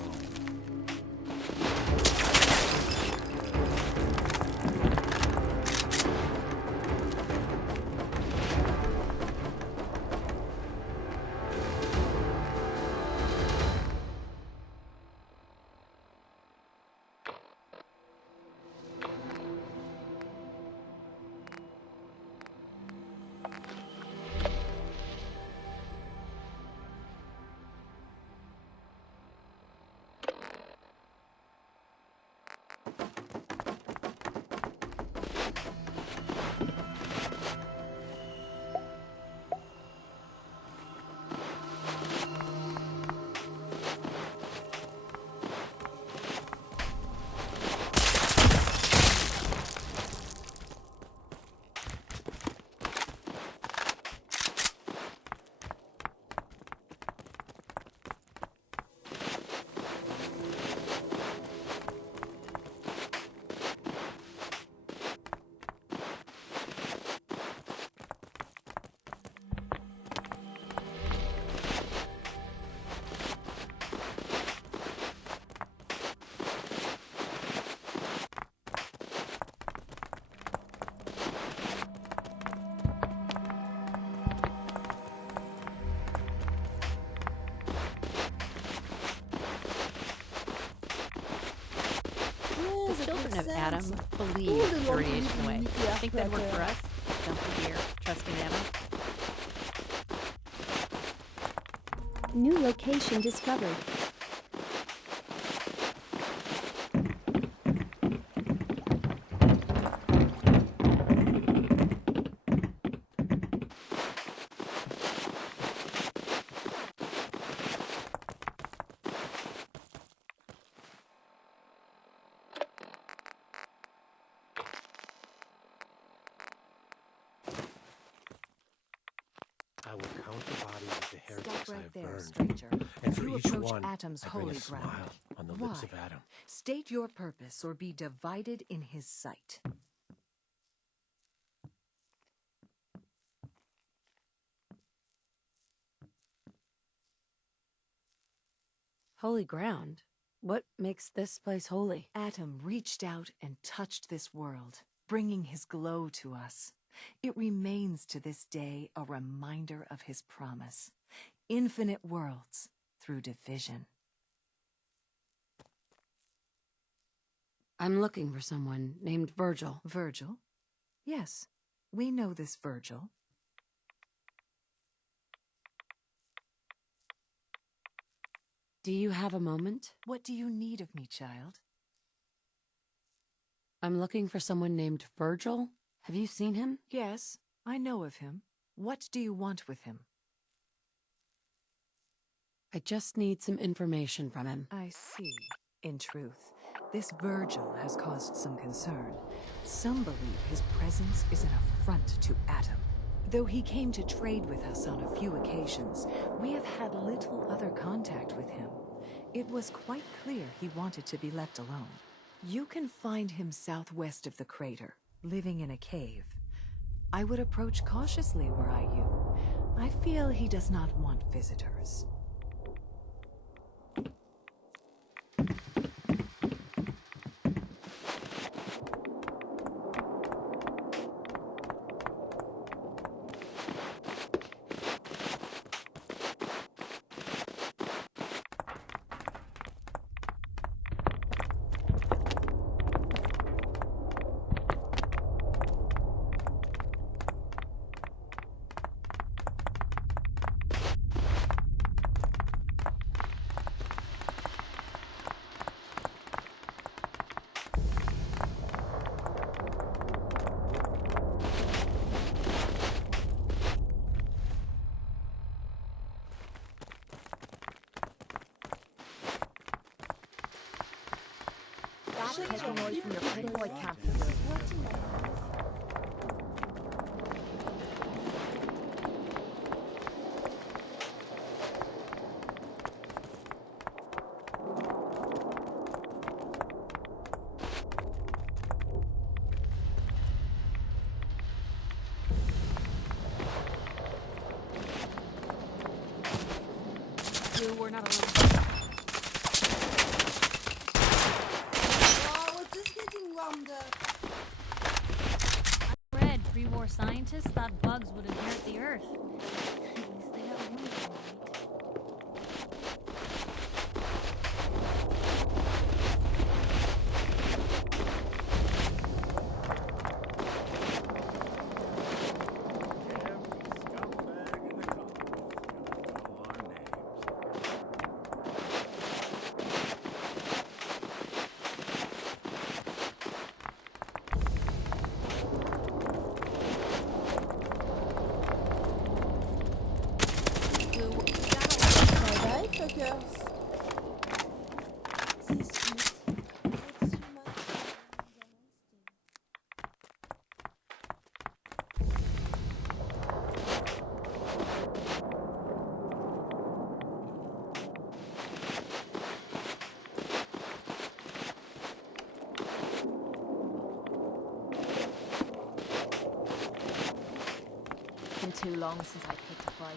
The children of Adam believed the radiation way. Think that'd work for us? Jump in here, trusting Adam. New location discovered. I will count the bodies of the heretics Stop I right have there, burned. stranger. And for You each approach one, Atom's I bring holy a ground. smile on the lips of Why? Adam. State your purpose or be divided in his sight. Holy ground? What makes this place holy? Atom reached out and touched this world, bringing his glow to us. It remains to this day a reminder of his promise. Infinite worlds through division. I'm looking for someone named Virgil. Virgil? Yes, we know this Virgil. Do you have a moment? What do you need of me, child? I'm looking for someone named Virgil. Have you seen him? Yes, I know of him. What do you want with him? I just need some information from him. I see. In truth, this Virgil has caused some concern. Some believe his presence is an affront to Atom. Though he came to trade with us on a few occasions, we have had little other contact with him. It was quite clear he wanted to be left alone. You can find him southwest of the crater, living in a cave. I would approach cautiously were I you. I feel he does not want visitors. Taking noise from your pit boy camp. We're not alone. I read pre-war scientists thought bugs would inherit the Earth. At least they got one of them too long since I picked a fight.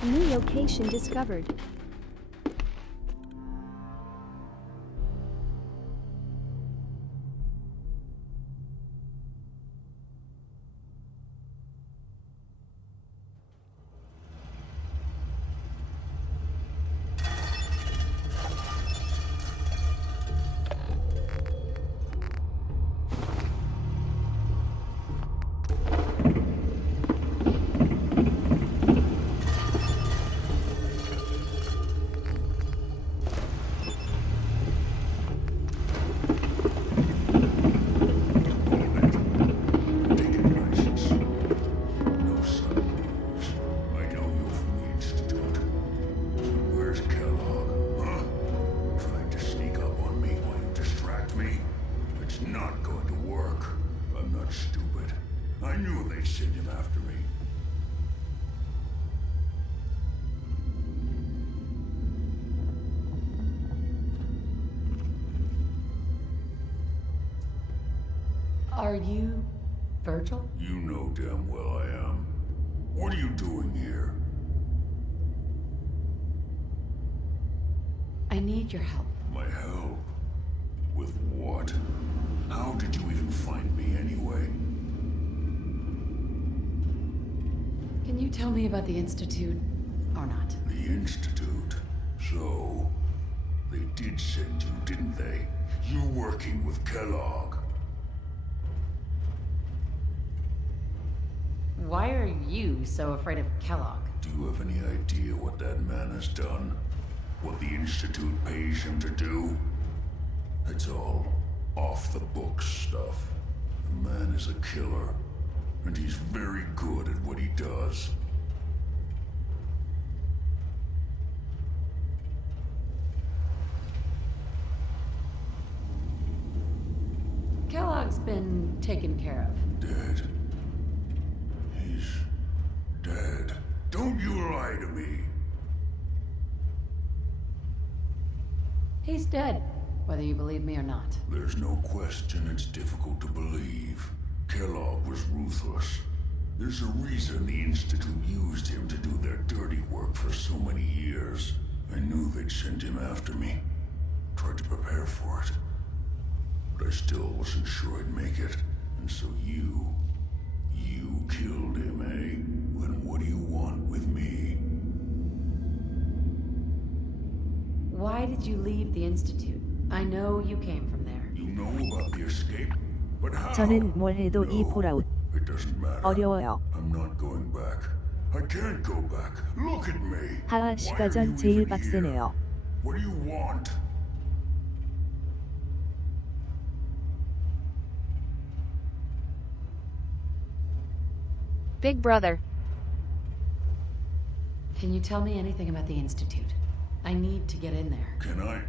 New location discovered. not going to work. I'm not stupid. I knew they'd send him after me. Are you Virgil? You know damn well I am. What are you doing here? I need your help. My help? With what? How did you even find me anyway? Can you tell me about the Institute, or not? The Institute? So, they did send you, didn't they? You're working with Kellogg. Why are you so afraid of Kellogg? Do you have any idea what that man has done? What the Institute pays him to do? It's all off-the-books stuff. The man is a killer, and he's very good at what he does. Kellogg's been taken care of. Dead. He's dead. Don't you lie to me. He's dead, whether you believe me or not. There's no question it's difficult to believe. Kellogg was ruthless. There's a reason the Institute used him to do their dirty work for so many years. I knew they'd send him after me. Tried to prepare for it. But I still wasn't sure I'd make it. And so you killed him, eh? Then what do you want with me? Why did you leave the Institute? I know you came from there. You know about the escape? But how? 저는 뭘 해도 이 폴아웃 It doesn't matter. 어려워요. I'm not going back. I can't go back. Look at me. 하하 시가전 제일 빡세네요. What do you want? Big brother. Can you tell me anything about the Institute? I need to get in there. Can I?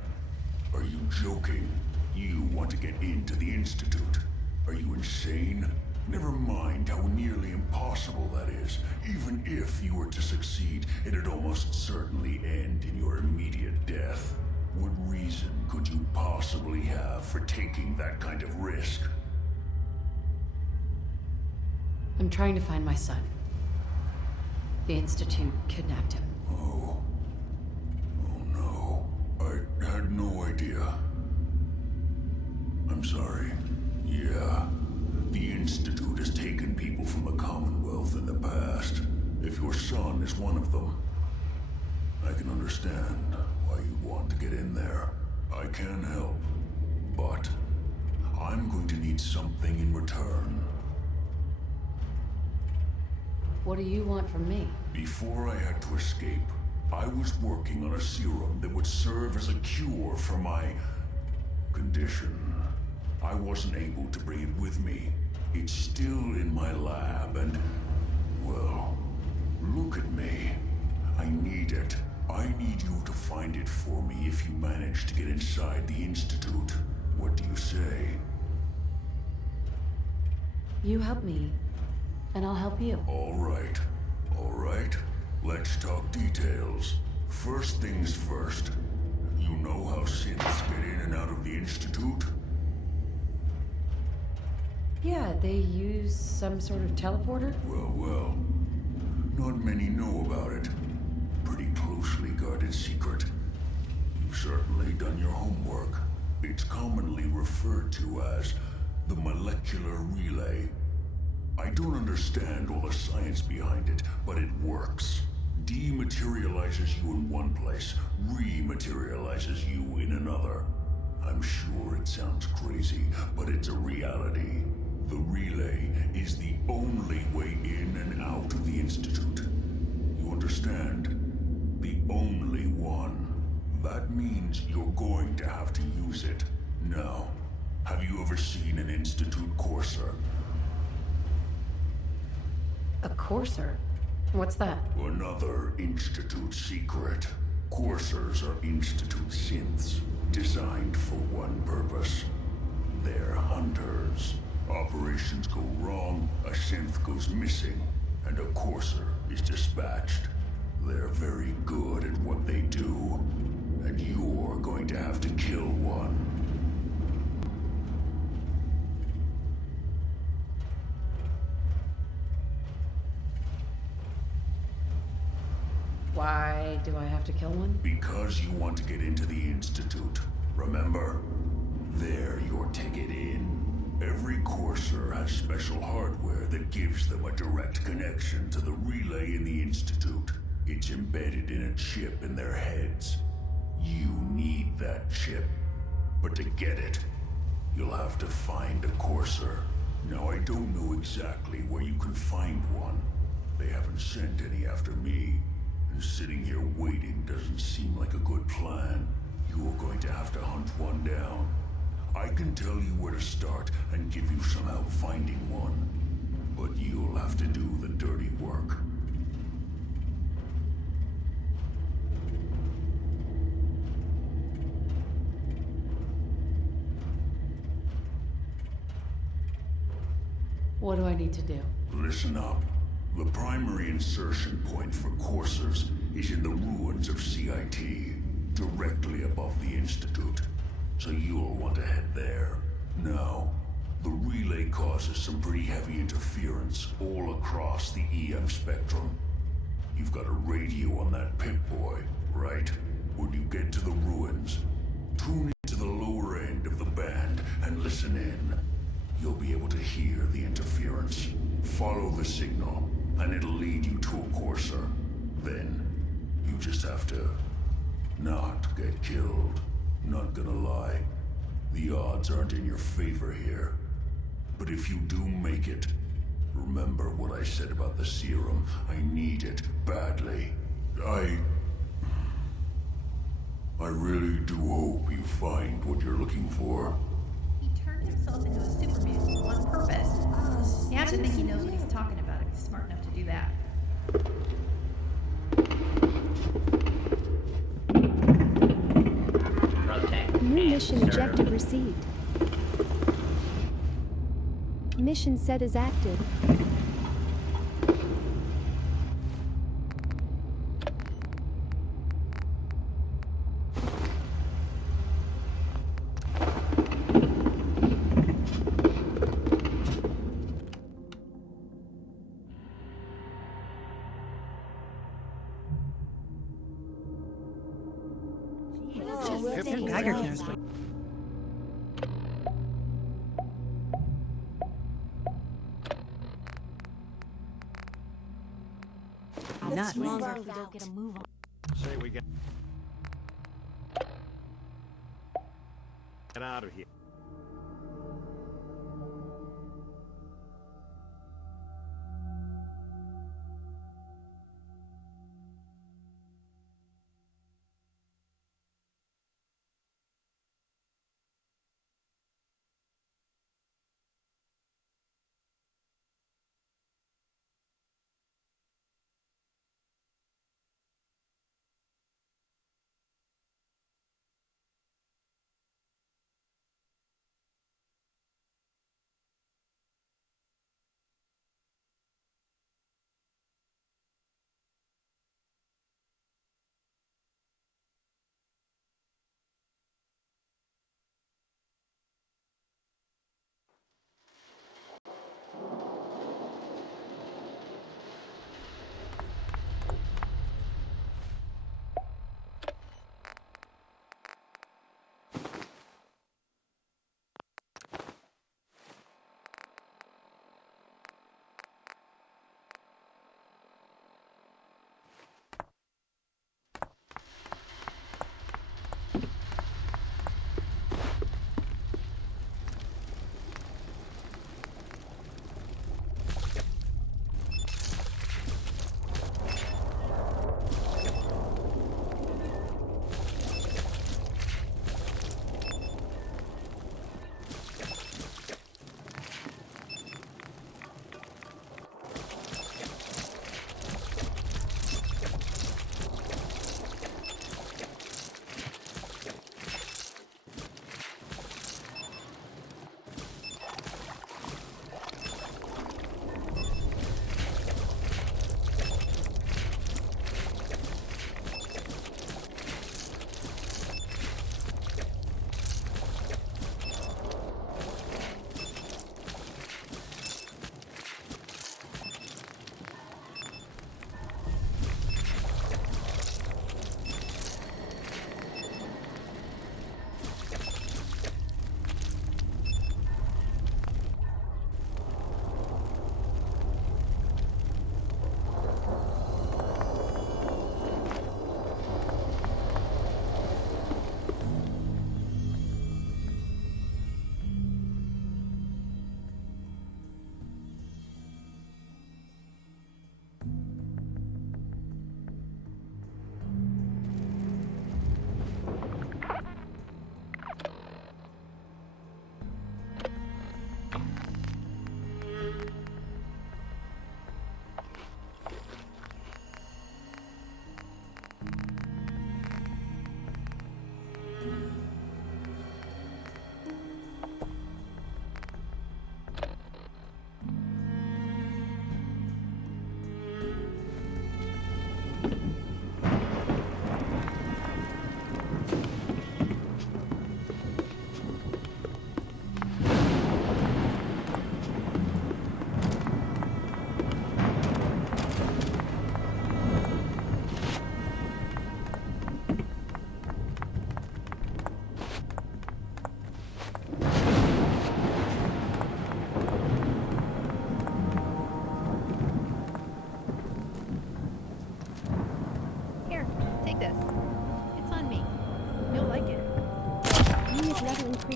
Are you joking? You want to get into the Institute? Are you insane? Never mind how nearly impossible that is. Even if you were to succeed, it'd almost certainly end in your immediate death. What reason could you possibly have for taking that kind of risk? I'm trying to find my son. The Institute kidnapped him. Oh no. I had no idea. I'm sorry. Yeah. The Institute has taken people from the Commonwealth in the past. If your son is one of them, I can understand why you'd want to get in there. I can help, but I'm going to need something in return. What do you want from me? Before I had to escape, I was working on a serum that would serve as a cure for my condition. I wasn't able to bring it with me. It's still in my lab and, well, look at me. I need it. I need you to find it for me if you manage to get inside the Institute. What do you say? You help me, and I'll help you. All right. All right. Let's talk details. First things first. You know how synths get in and out of the Institute? Yeah, they use some sort of teleporter? Well. Not many know about it. Pretty closely guarded secret. You've certainly done your homework. It's commonly referred to as the molecular relay. I don't understand all the science behind it, but it works. Dematerializes you in one place, rematerializes you in another. I'm sure it sounds crazy, but it's a reality. The relay is the only way in and out of the Institute. You understand? The only one. That means you're going to have to use it. Now, have you ever seen an Institute courser? A courser? What's that? Another Institute secret. Coursers are Institute synths, designed for one purpose. They're hunters. Operations go wrong, a synth goes missing, and a courser is dispatched. They're very good at what they do, and you're going to have to kill one. Why do I have to kill one? Because you want to get into the Institute. Remember? They're your ticket in. Every courser has special hardware that gives them a direct connection to the relay in the Institute. It's embedded in a chip in their heads. You need that chip. But to get it, you'll have to find a courser. Now, I don't know exactly where you can find one. They haven't sent any after me. And sitting here waiting doesn't seem like a good plan. You're going to have to hunt one down. I can tell you where to start and give you some help finding one. But you'll have to do the dirty work. What do I need to do? Listen up. The primary insertion point for coursers is in the ruins of CIT, directly above the Institute. So you'll want to head there. Now, the relay causes some pretty heavy interference all across the EM spectrum. You've got a radio on that Pip-Boy, right? When you get to the ruins, tune into the lower end of the band and listen in. You'll be able to hear the interference. Follow the signal, and it'll lead you to a courser. Then, you just have to not get killed. Not gonna lie, the odds aren't in your favor here. But if you do make it, remember what I said about the serum. I need it badly. I really do hope you find what you're looking for. He turned himself into a super mutant on purpose. You have to think he knows what he's talking about if he's smart enough to do that. New mission objective received. Mission set is active. Geiger counters. Not longer if we don't get a move on. Say we get out of here.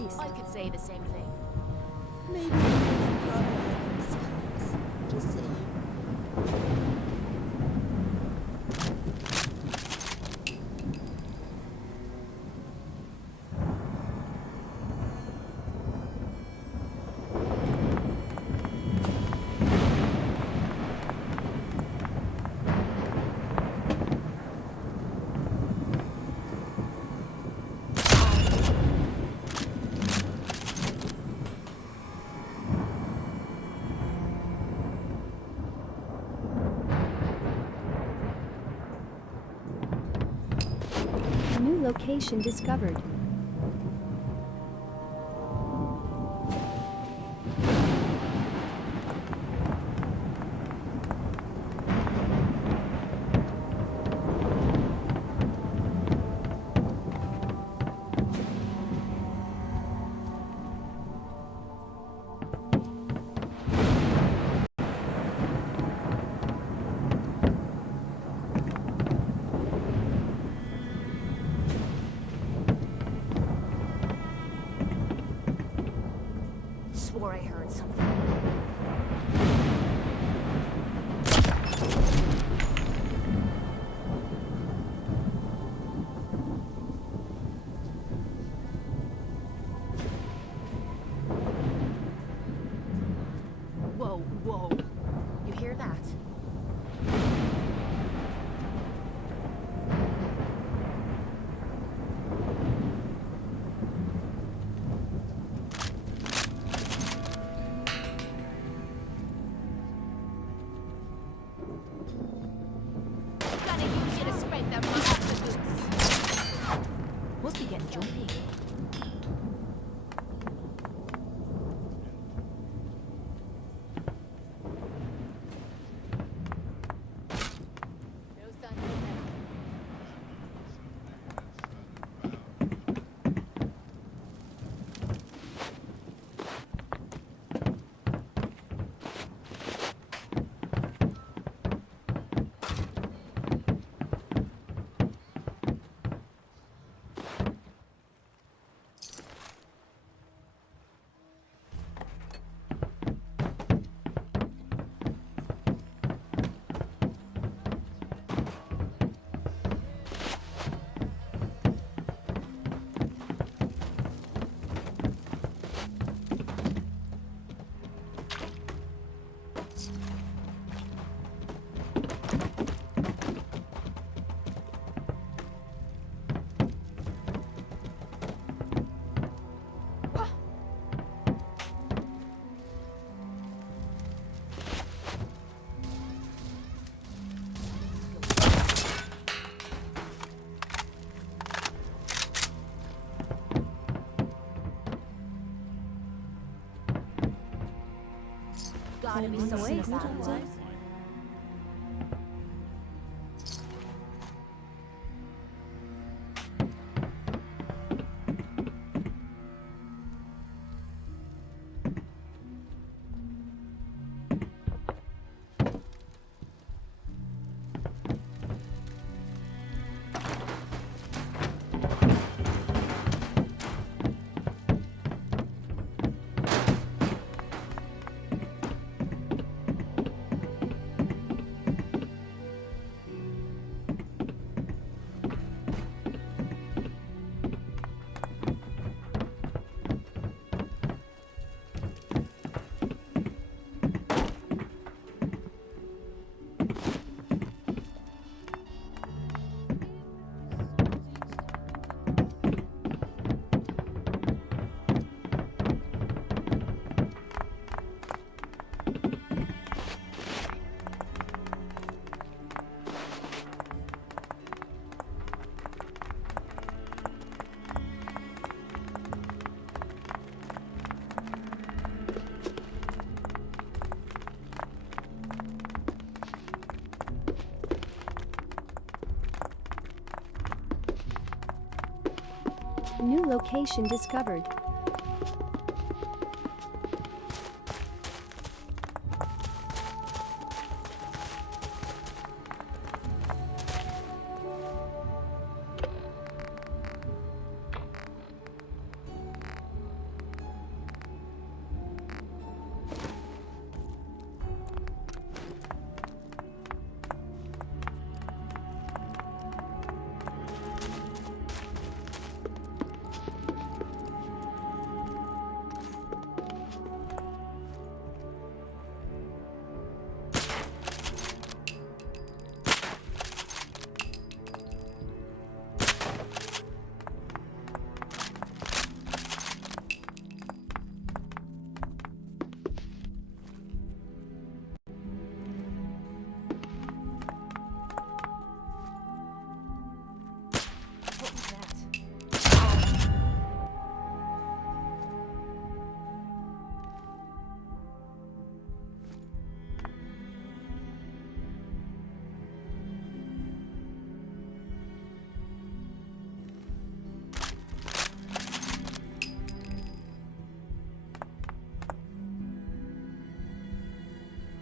released. I could say the same thing. Maybe I'm probably skills. Just saying. New location discovered. Swore I heard something. Whoa, whoa. You hear that? Gonna use you to scrape them off the boots. Must be getting jumpy. Gotta be so Wait, sad. what's up? New location discovered.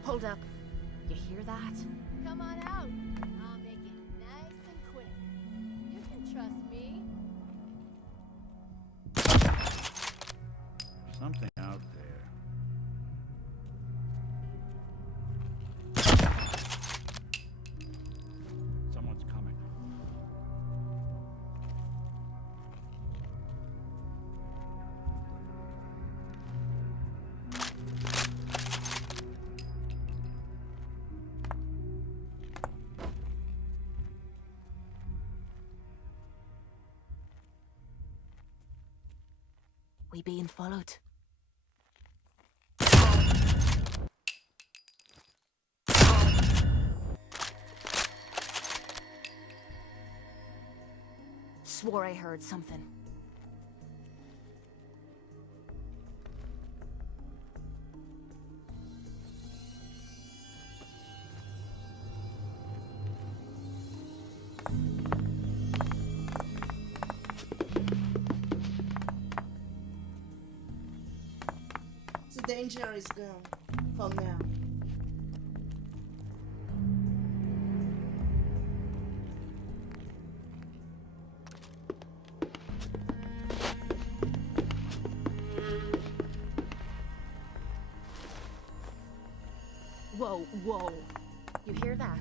Hold up. You hear that? Come on out. I'll make it nice and quick. You can trust me. Something out there. Someone's coming. We being followed. Swore I heard something. The danger is gone. For now. Whoa, whoa. You hear that?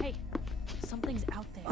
Hey, something's out there.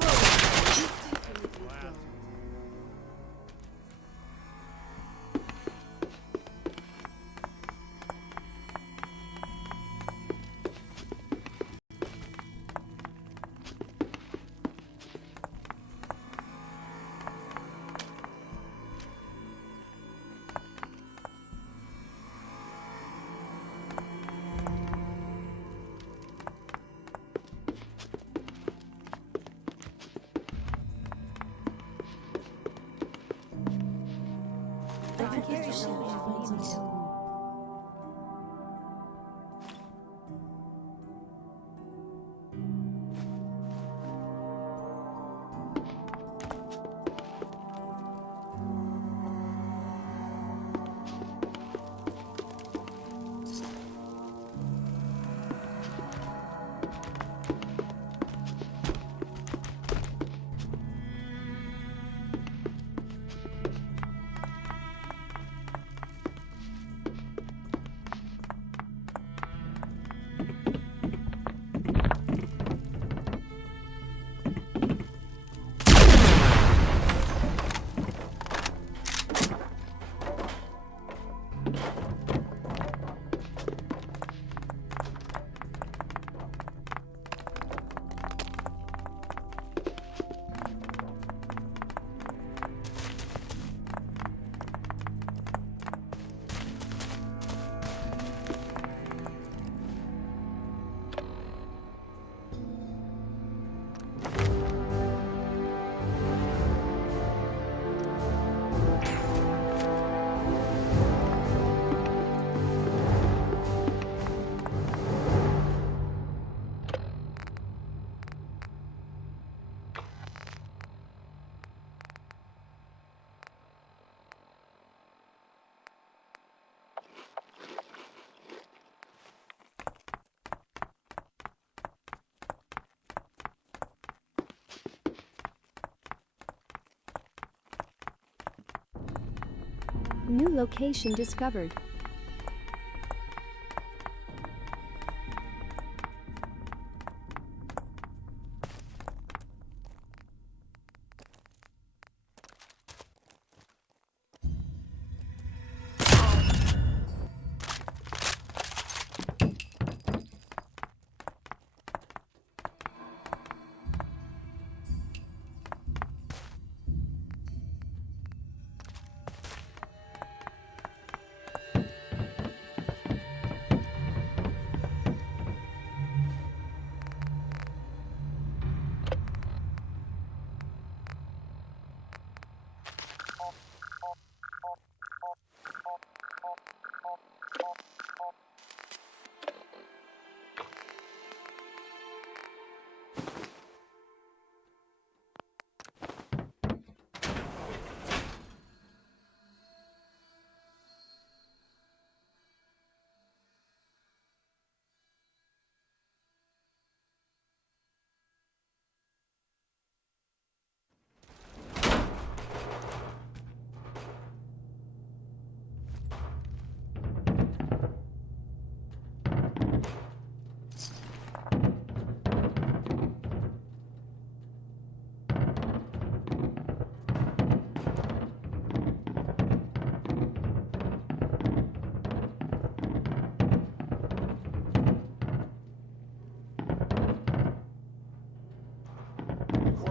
New location discovered.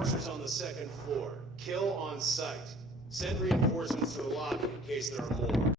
Structures on the second floor. Kill on sight. Send reinforcements to the lobby in case there are more.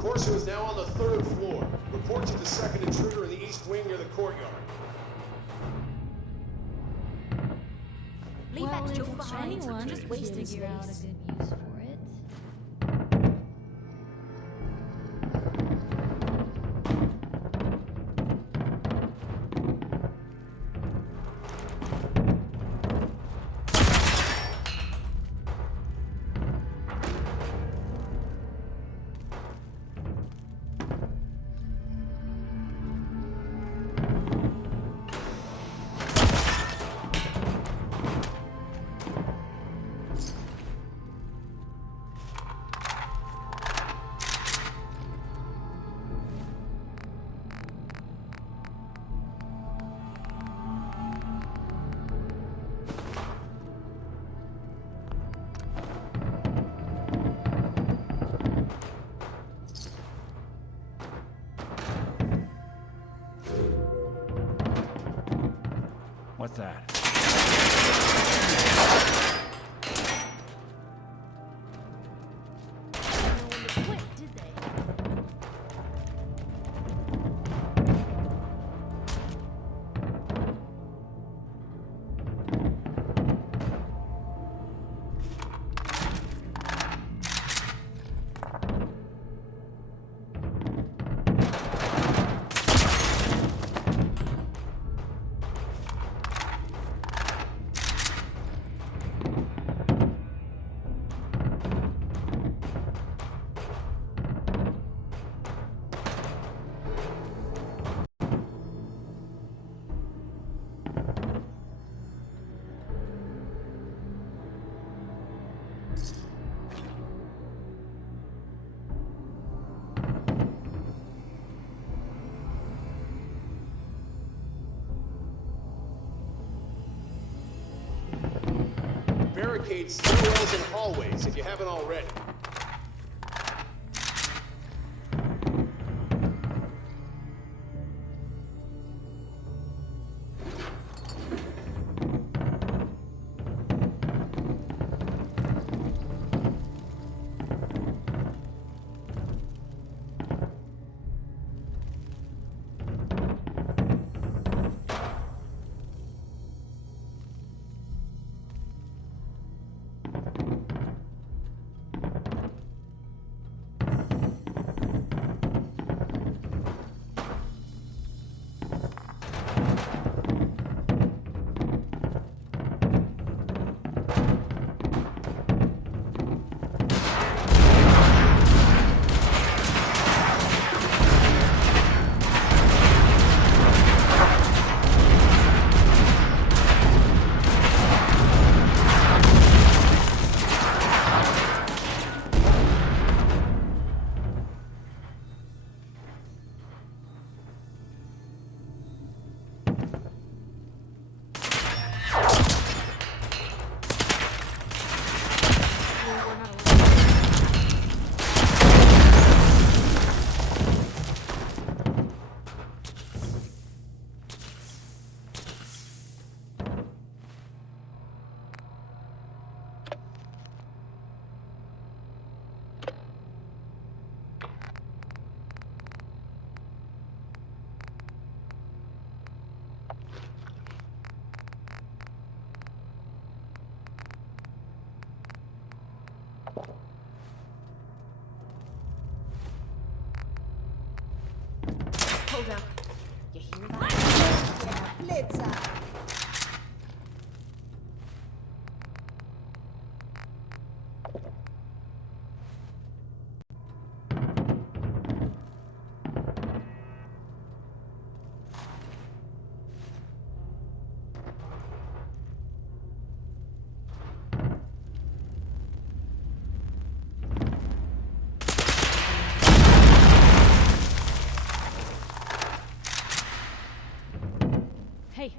Corso is now on the 3rd floor. Report to the second intruder in the east wing near the courtyard. Leave that to anyone just wasting figure out a good use for it. What's that? Barricade stairwells and hallways if you haven't already. Hold up. You hear that? Yeah, Blitzer. Hey.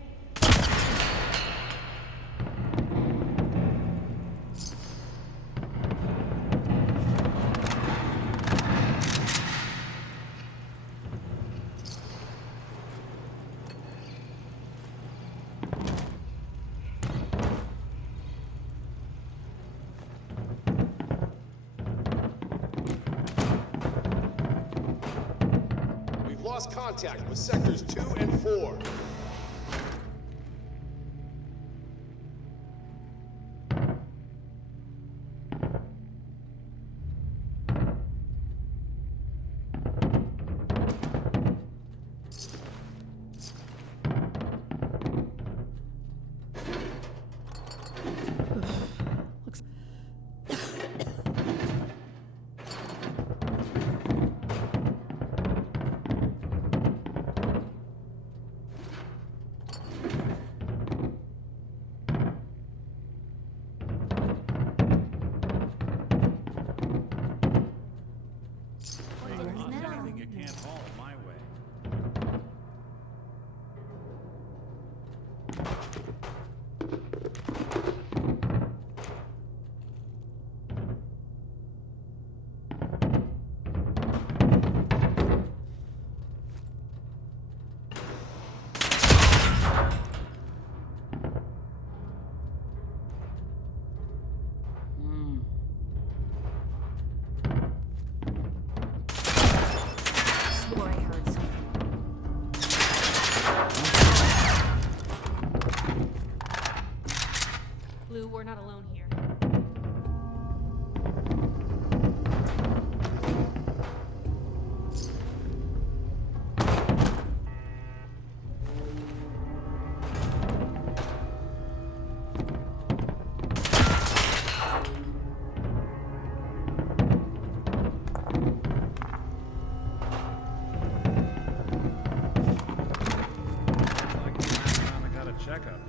We've lost contact with sectors 2 and 4. Anything you can't haul my way. Swore I heard something. Blue, we're not alone here. Like the last time I got a checkup.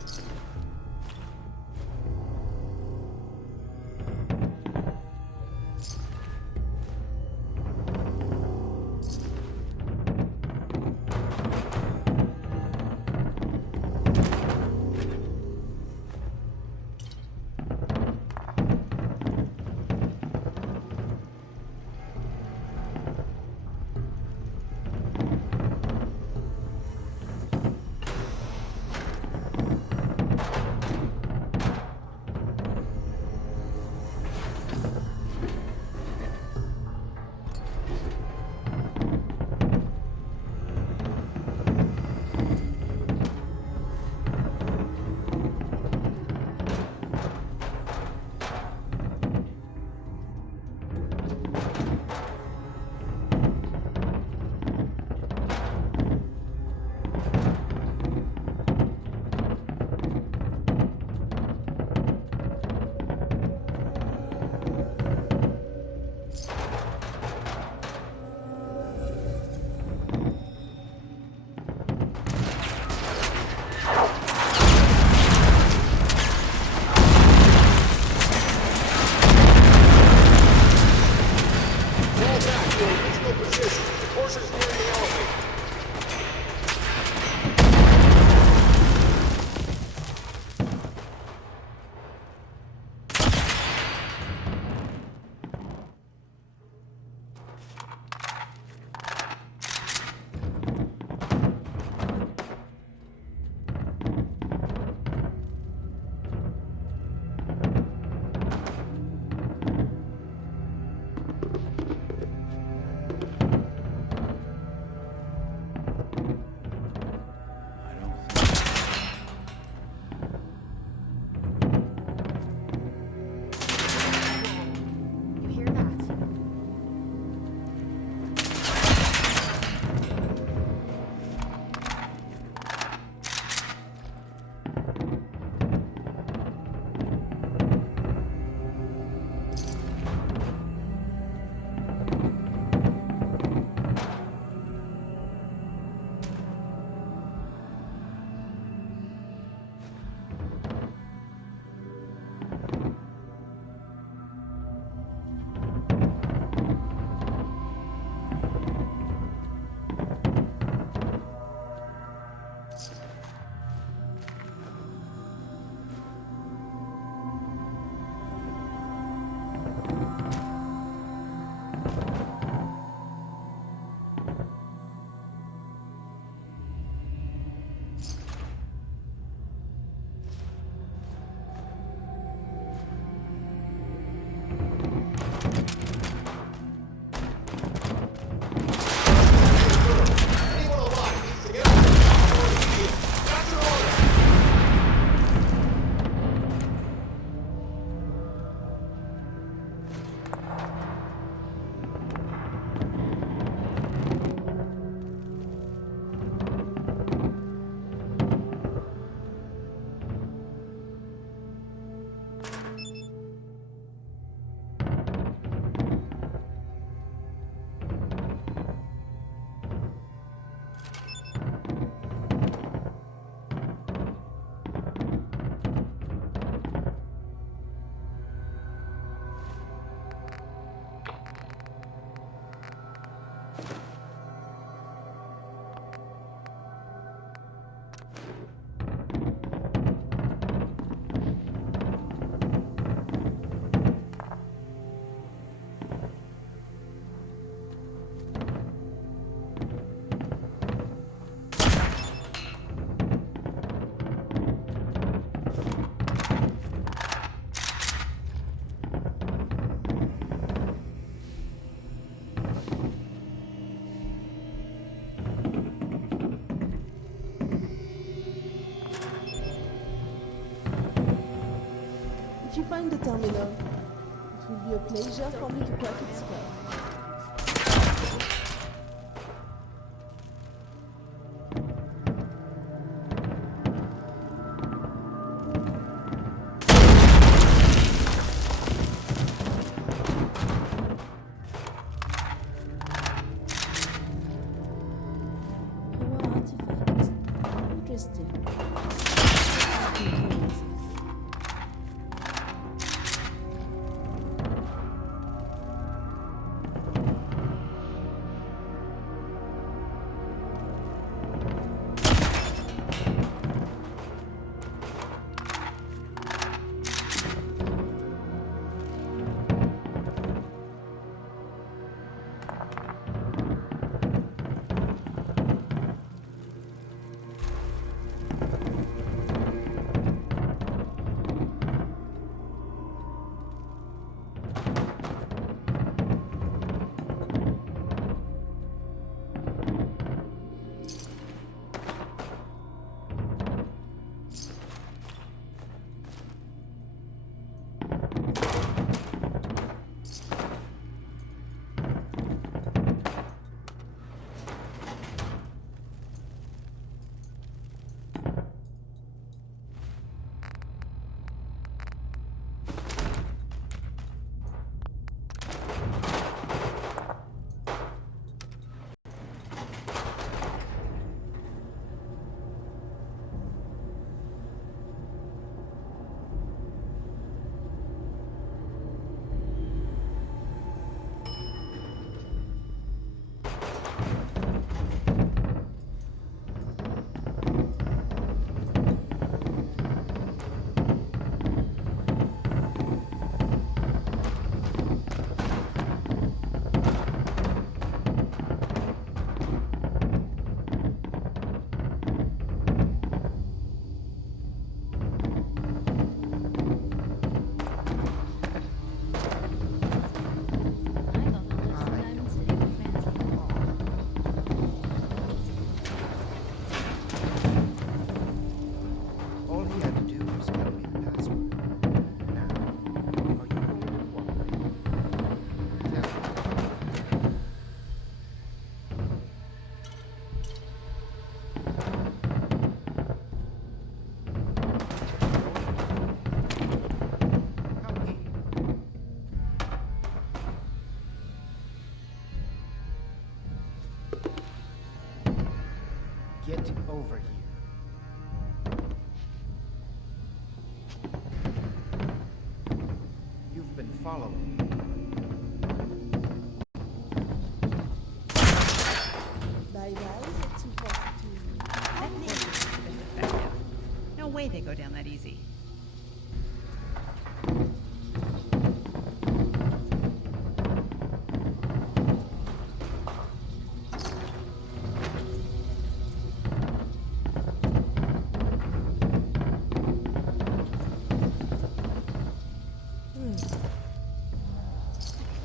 find the terminal. It will be a pleasure for me to crack its skull. Power artifact. Interesting. All he had to do was tell me the password. Now, are you going to cooperate? Tell me. Come here. Get over here. You've been following me. Bye bye, Z242. No way they go down that easy.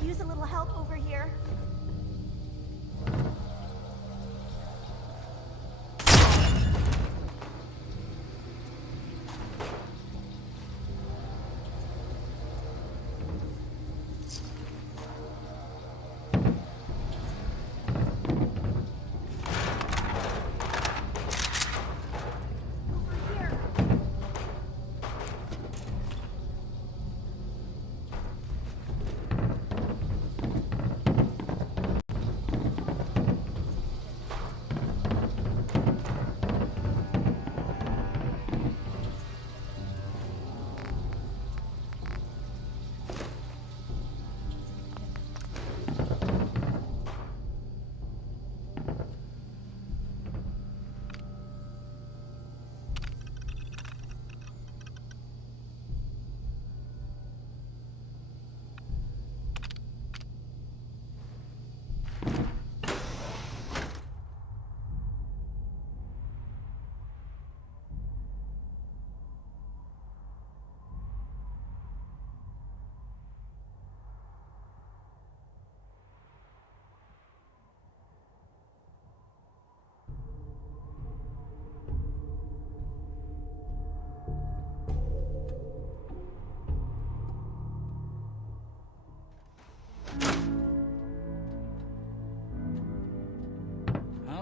Use a little help over here.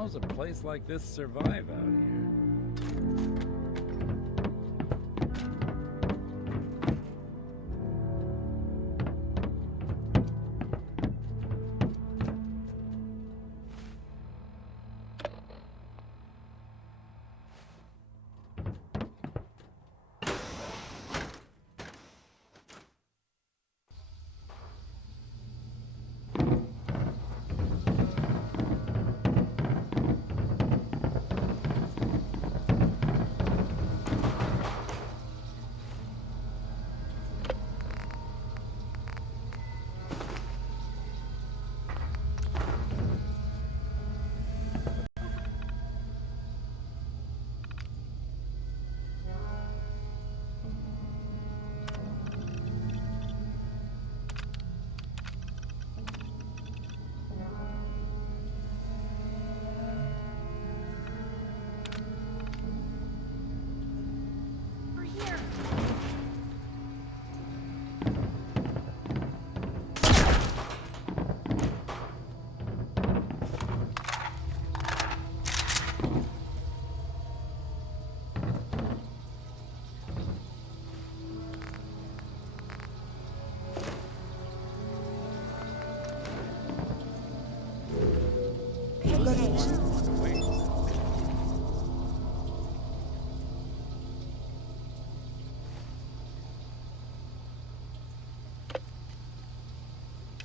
How's a place like this survive out here?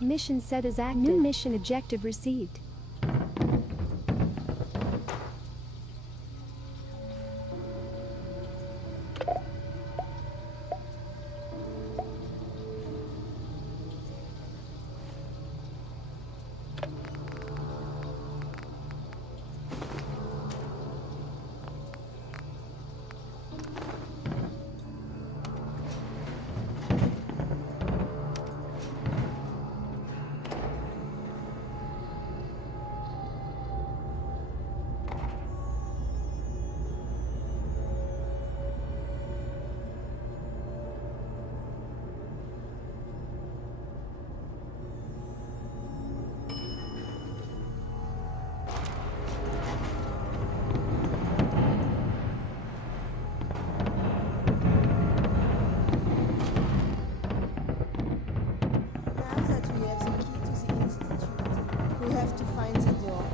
Mission set as active. New mission objective received. Now that we have the key to the institute, we have to find the door.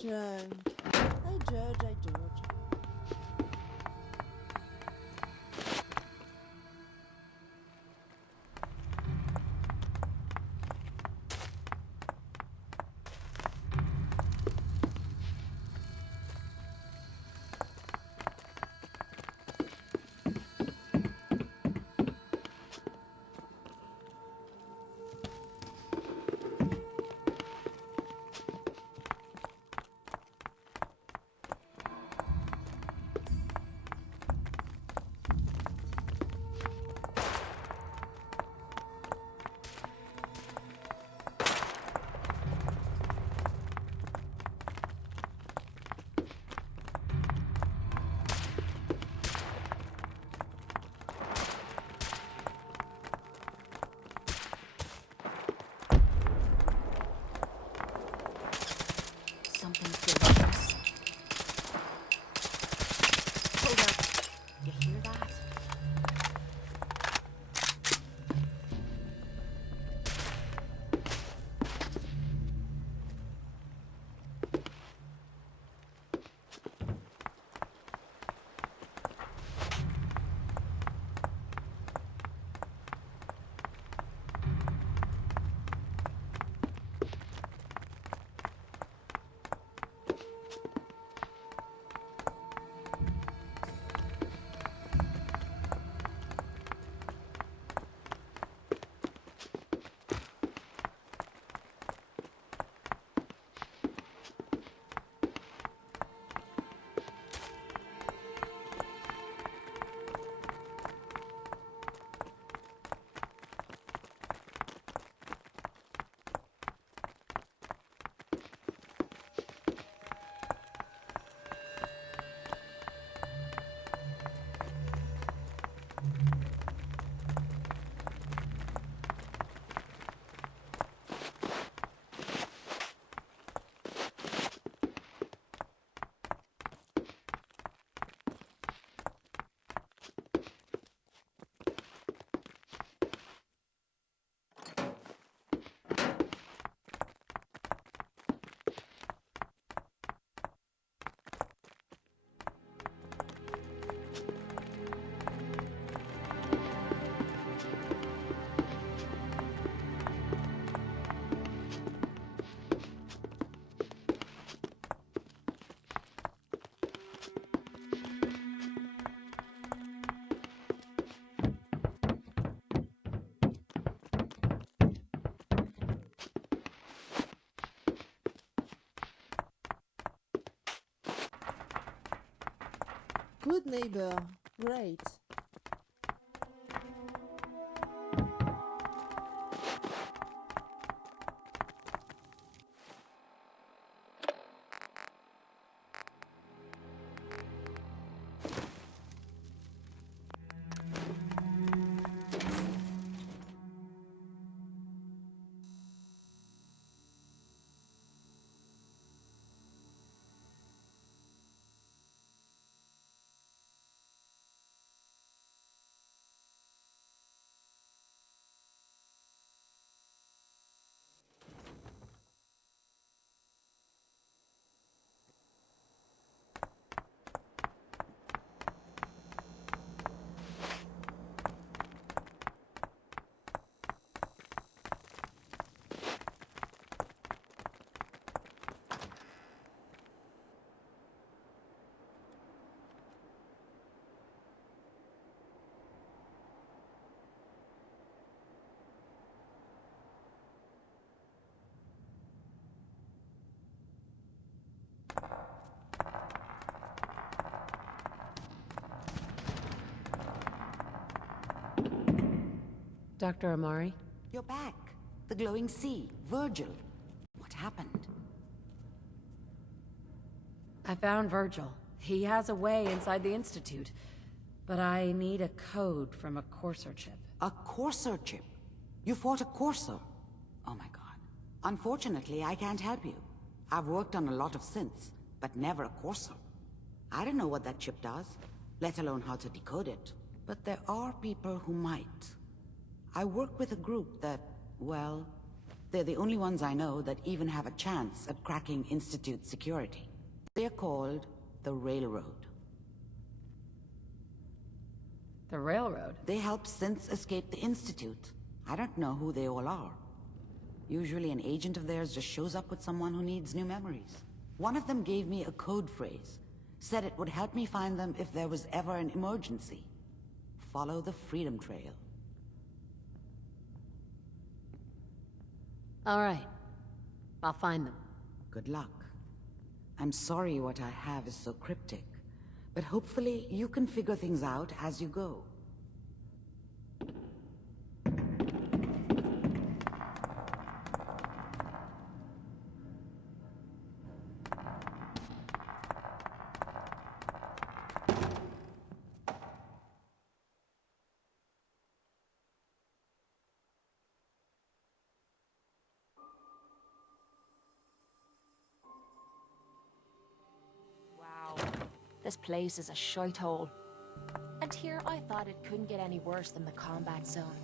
Chung. I judge. Good neighbor. Great. Dr. Amari? You're back. The glowing sea. Virgil. What happened? I found Virgil. He has a way inside the Institute. But I need a code from a Courser chip. A Courser chip? You fought a Courser? Oh my god. Unfortunately, I can't help you. I've worked on a lot of synths, but never a Courser. I don't know what that chip does, let alone how to decode it. But there are people who might. I work with a group that, well, they're the only ones I know that even have a chance at cracking Institute security. They're called the Railroad. The Railroad? They help synths escape the Institute. I don't know who they all are. Usually an agent of theirs just shows up with someone who needs new memories. One of them gave me a code phrase. Said it would help me find them if there was ever an emergency. Follow the Freedom Trail. All right. I'll find them. Good luck. I'm sorry what I have is so cryptic, but hopefully you can figure things out as you go. This place is a shithole. And here I thought it couldn't get any worse than the combat zone.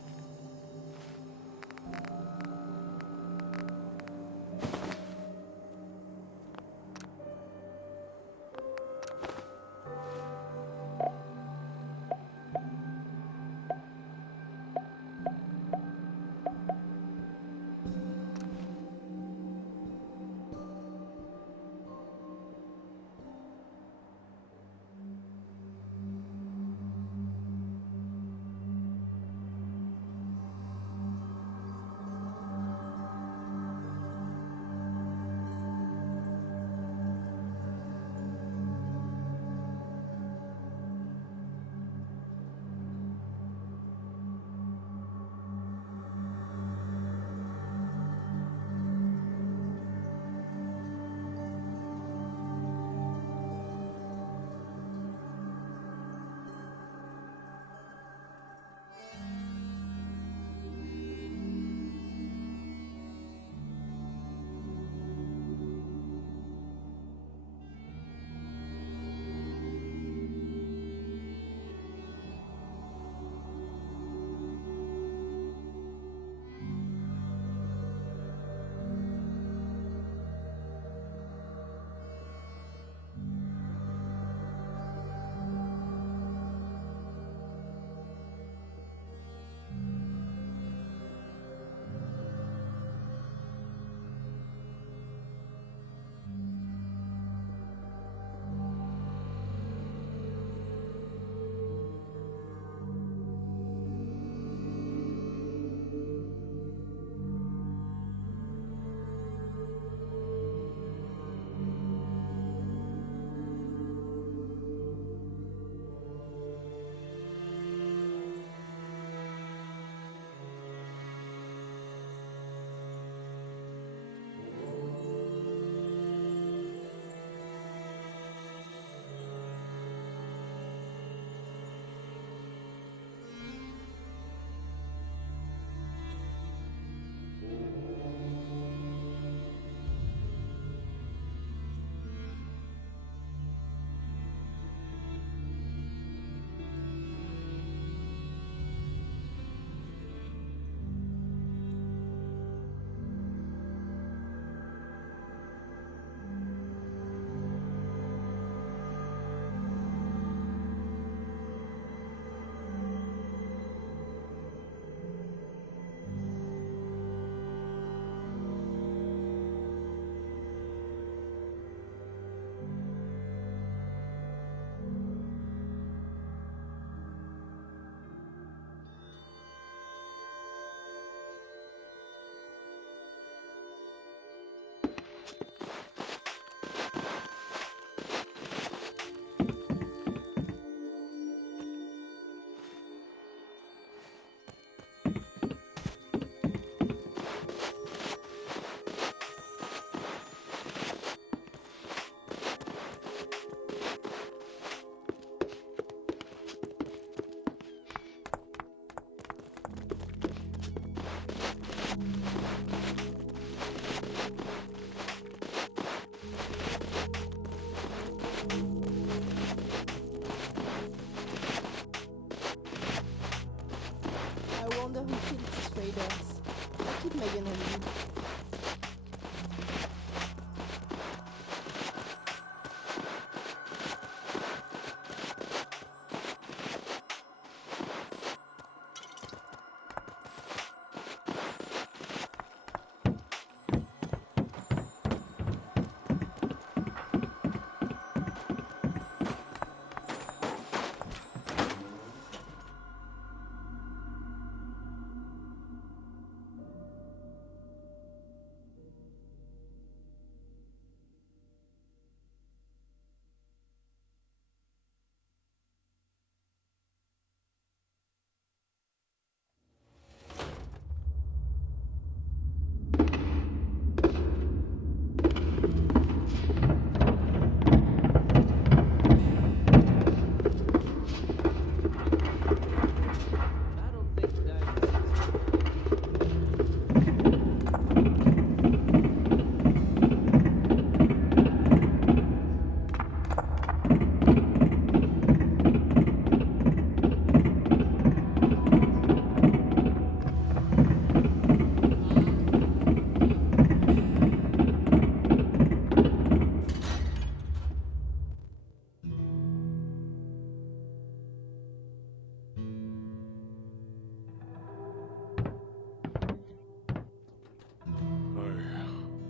Megan and you.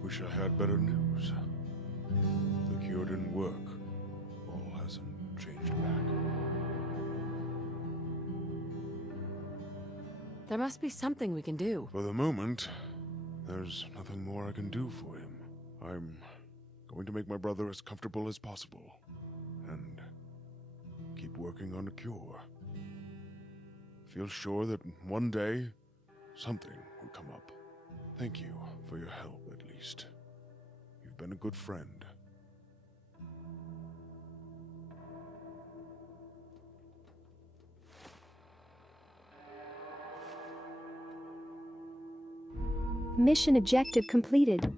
Wish I had better news. The cure didn't work. All hasn't changed back. There must be something we can do. For the moment, there's nothing more I can do for him. I'm going to make my brother as comfortable as possible. And keep working on a cure. Feel sure that one day, something will come up. Thank you for your help, at least. You've been a good friend. Mission objective completed.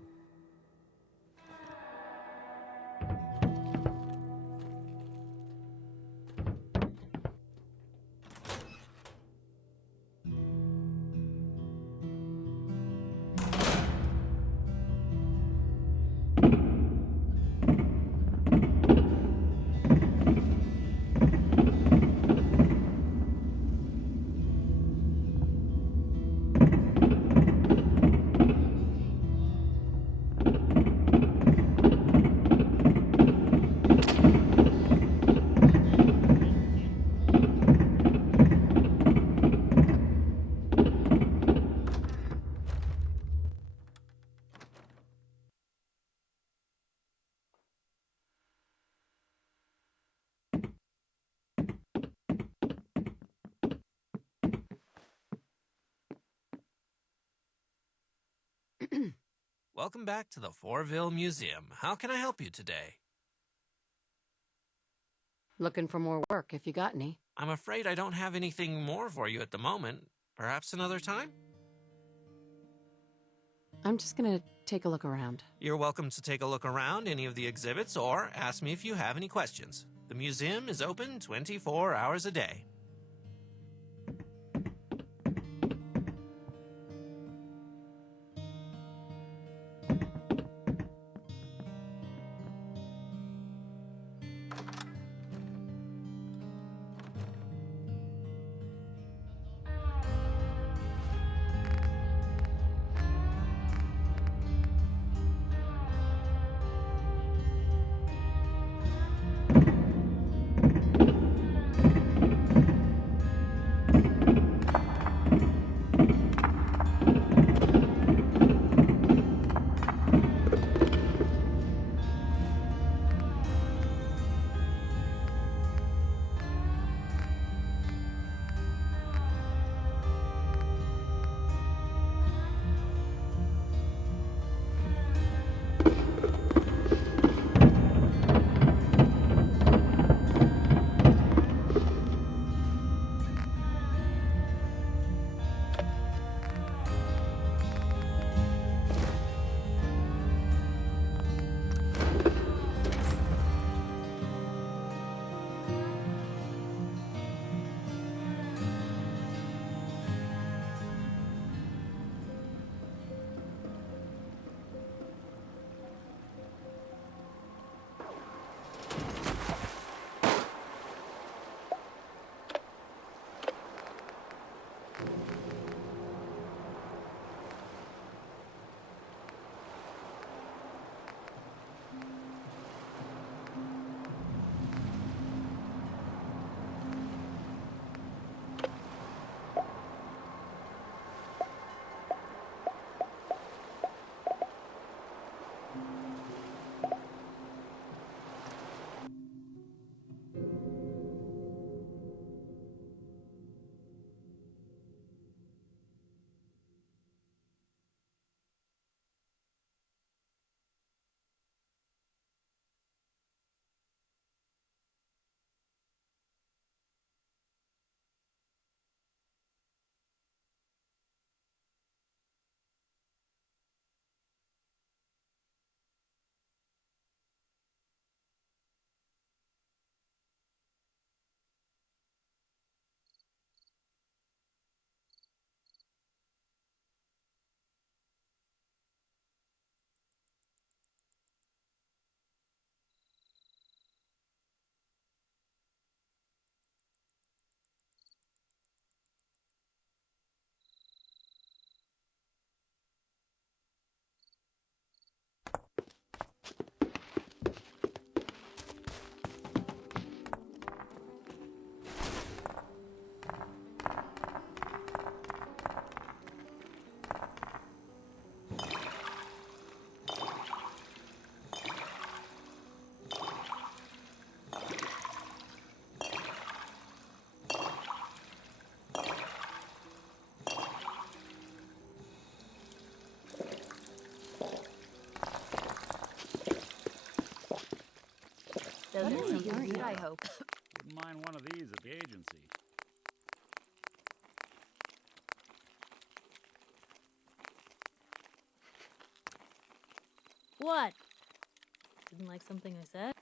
Welcome back to the Fortville Museum. How can I help you today? Looking for more work, if you got any. I'm afraid I don't have anything more for you at the moment. Perhaps another time? I'm just gonna take a look around. You're welcome to take a look around any of the exhibits or ask me if you have any questions. The museum is open 24 hours a day. They'll get something good, I hope. Wouldn't mind one of these at the agency. What? Didn't like something I said?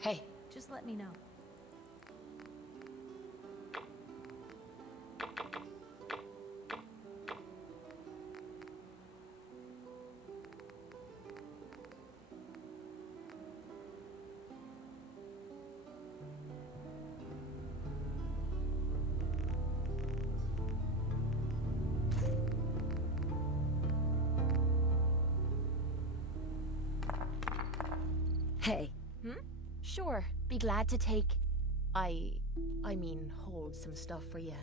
Hey. Just let me know. Hey. Sure, be glad to take... I mean, hold some stuff for you.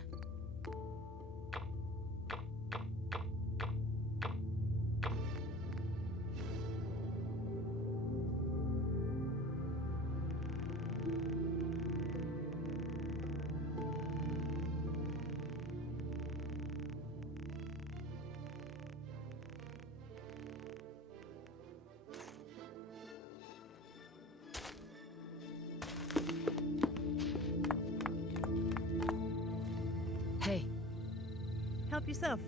Hey. Help yourself.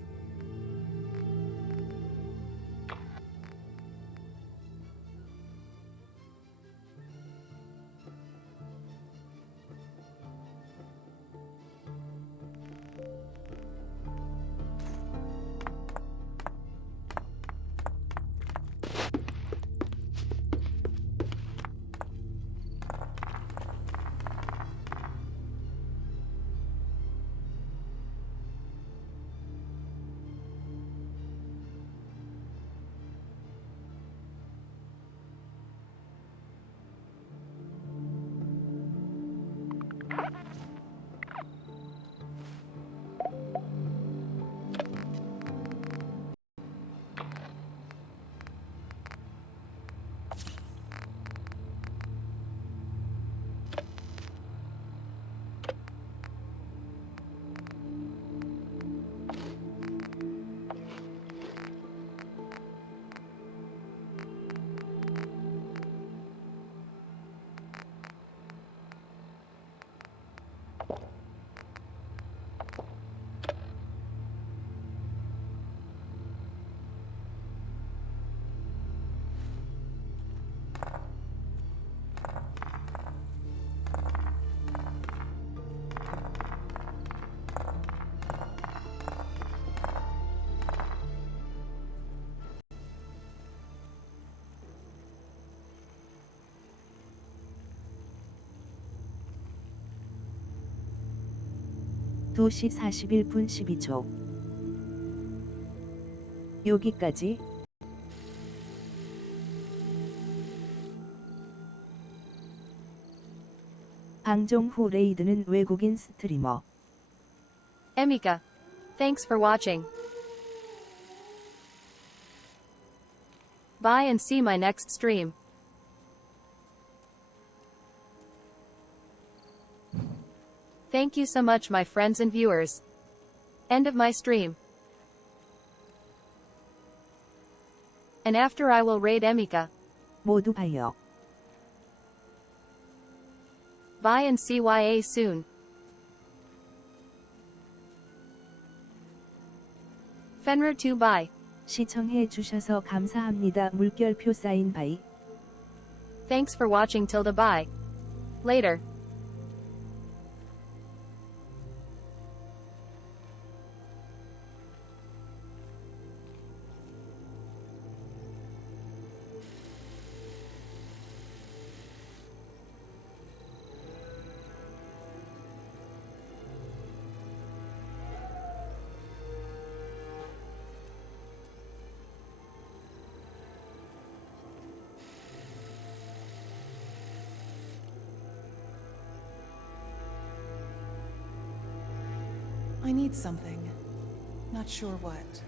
두 시 41분 12초. 여기까지. 방종 후 레이드는 외국인 스트리머. Emika. Thanks for watching. Bye and see my next stream. Thank you so much, my friends and viewers. End of my stream. And after I will raid Emika. 모두 봐요. Bye and CYA soon. Fenrir 2 bye. 시청해 주셔서 감사합니다. 물결표 사인 바이. Thanks for watching Tilda bye. Later. I need something. Not sure what.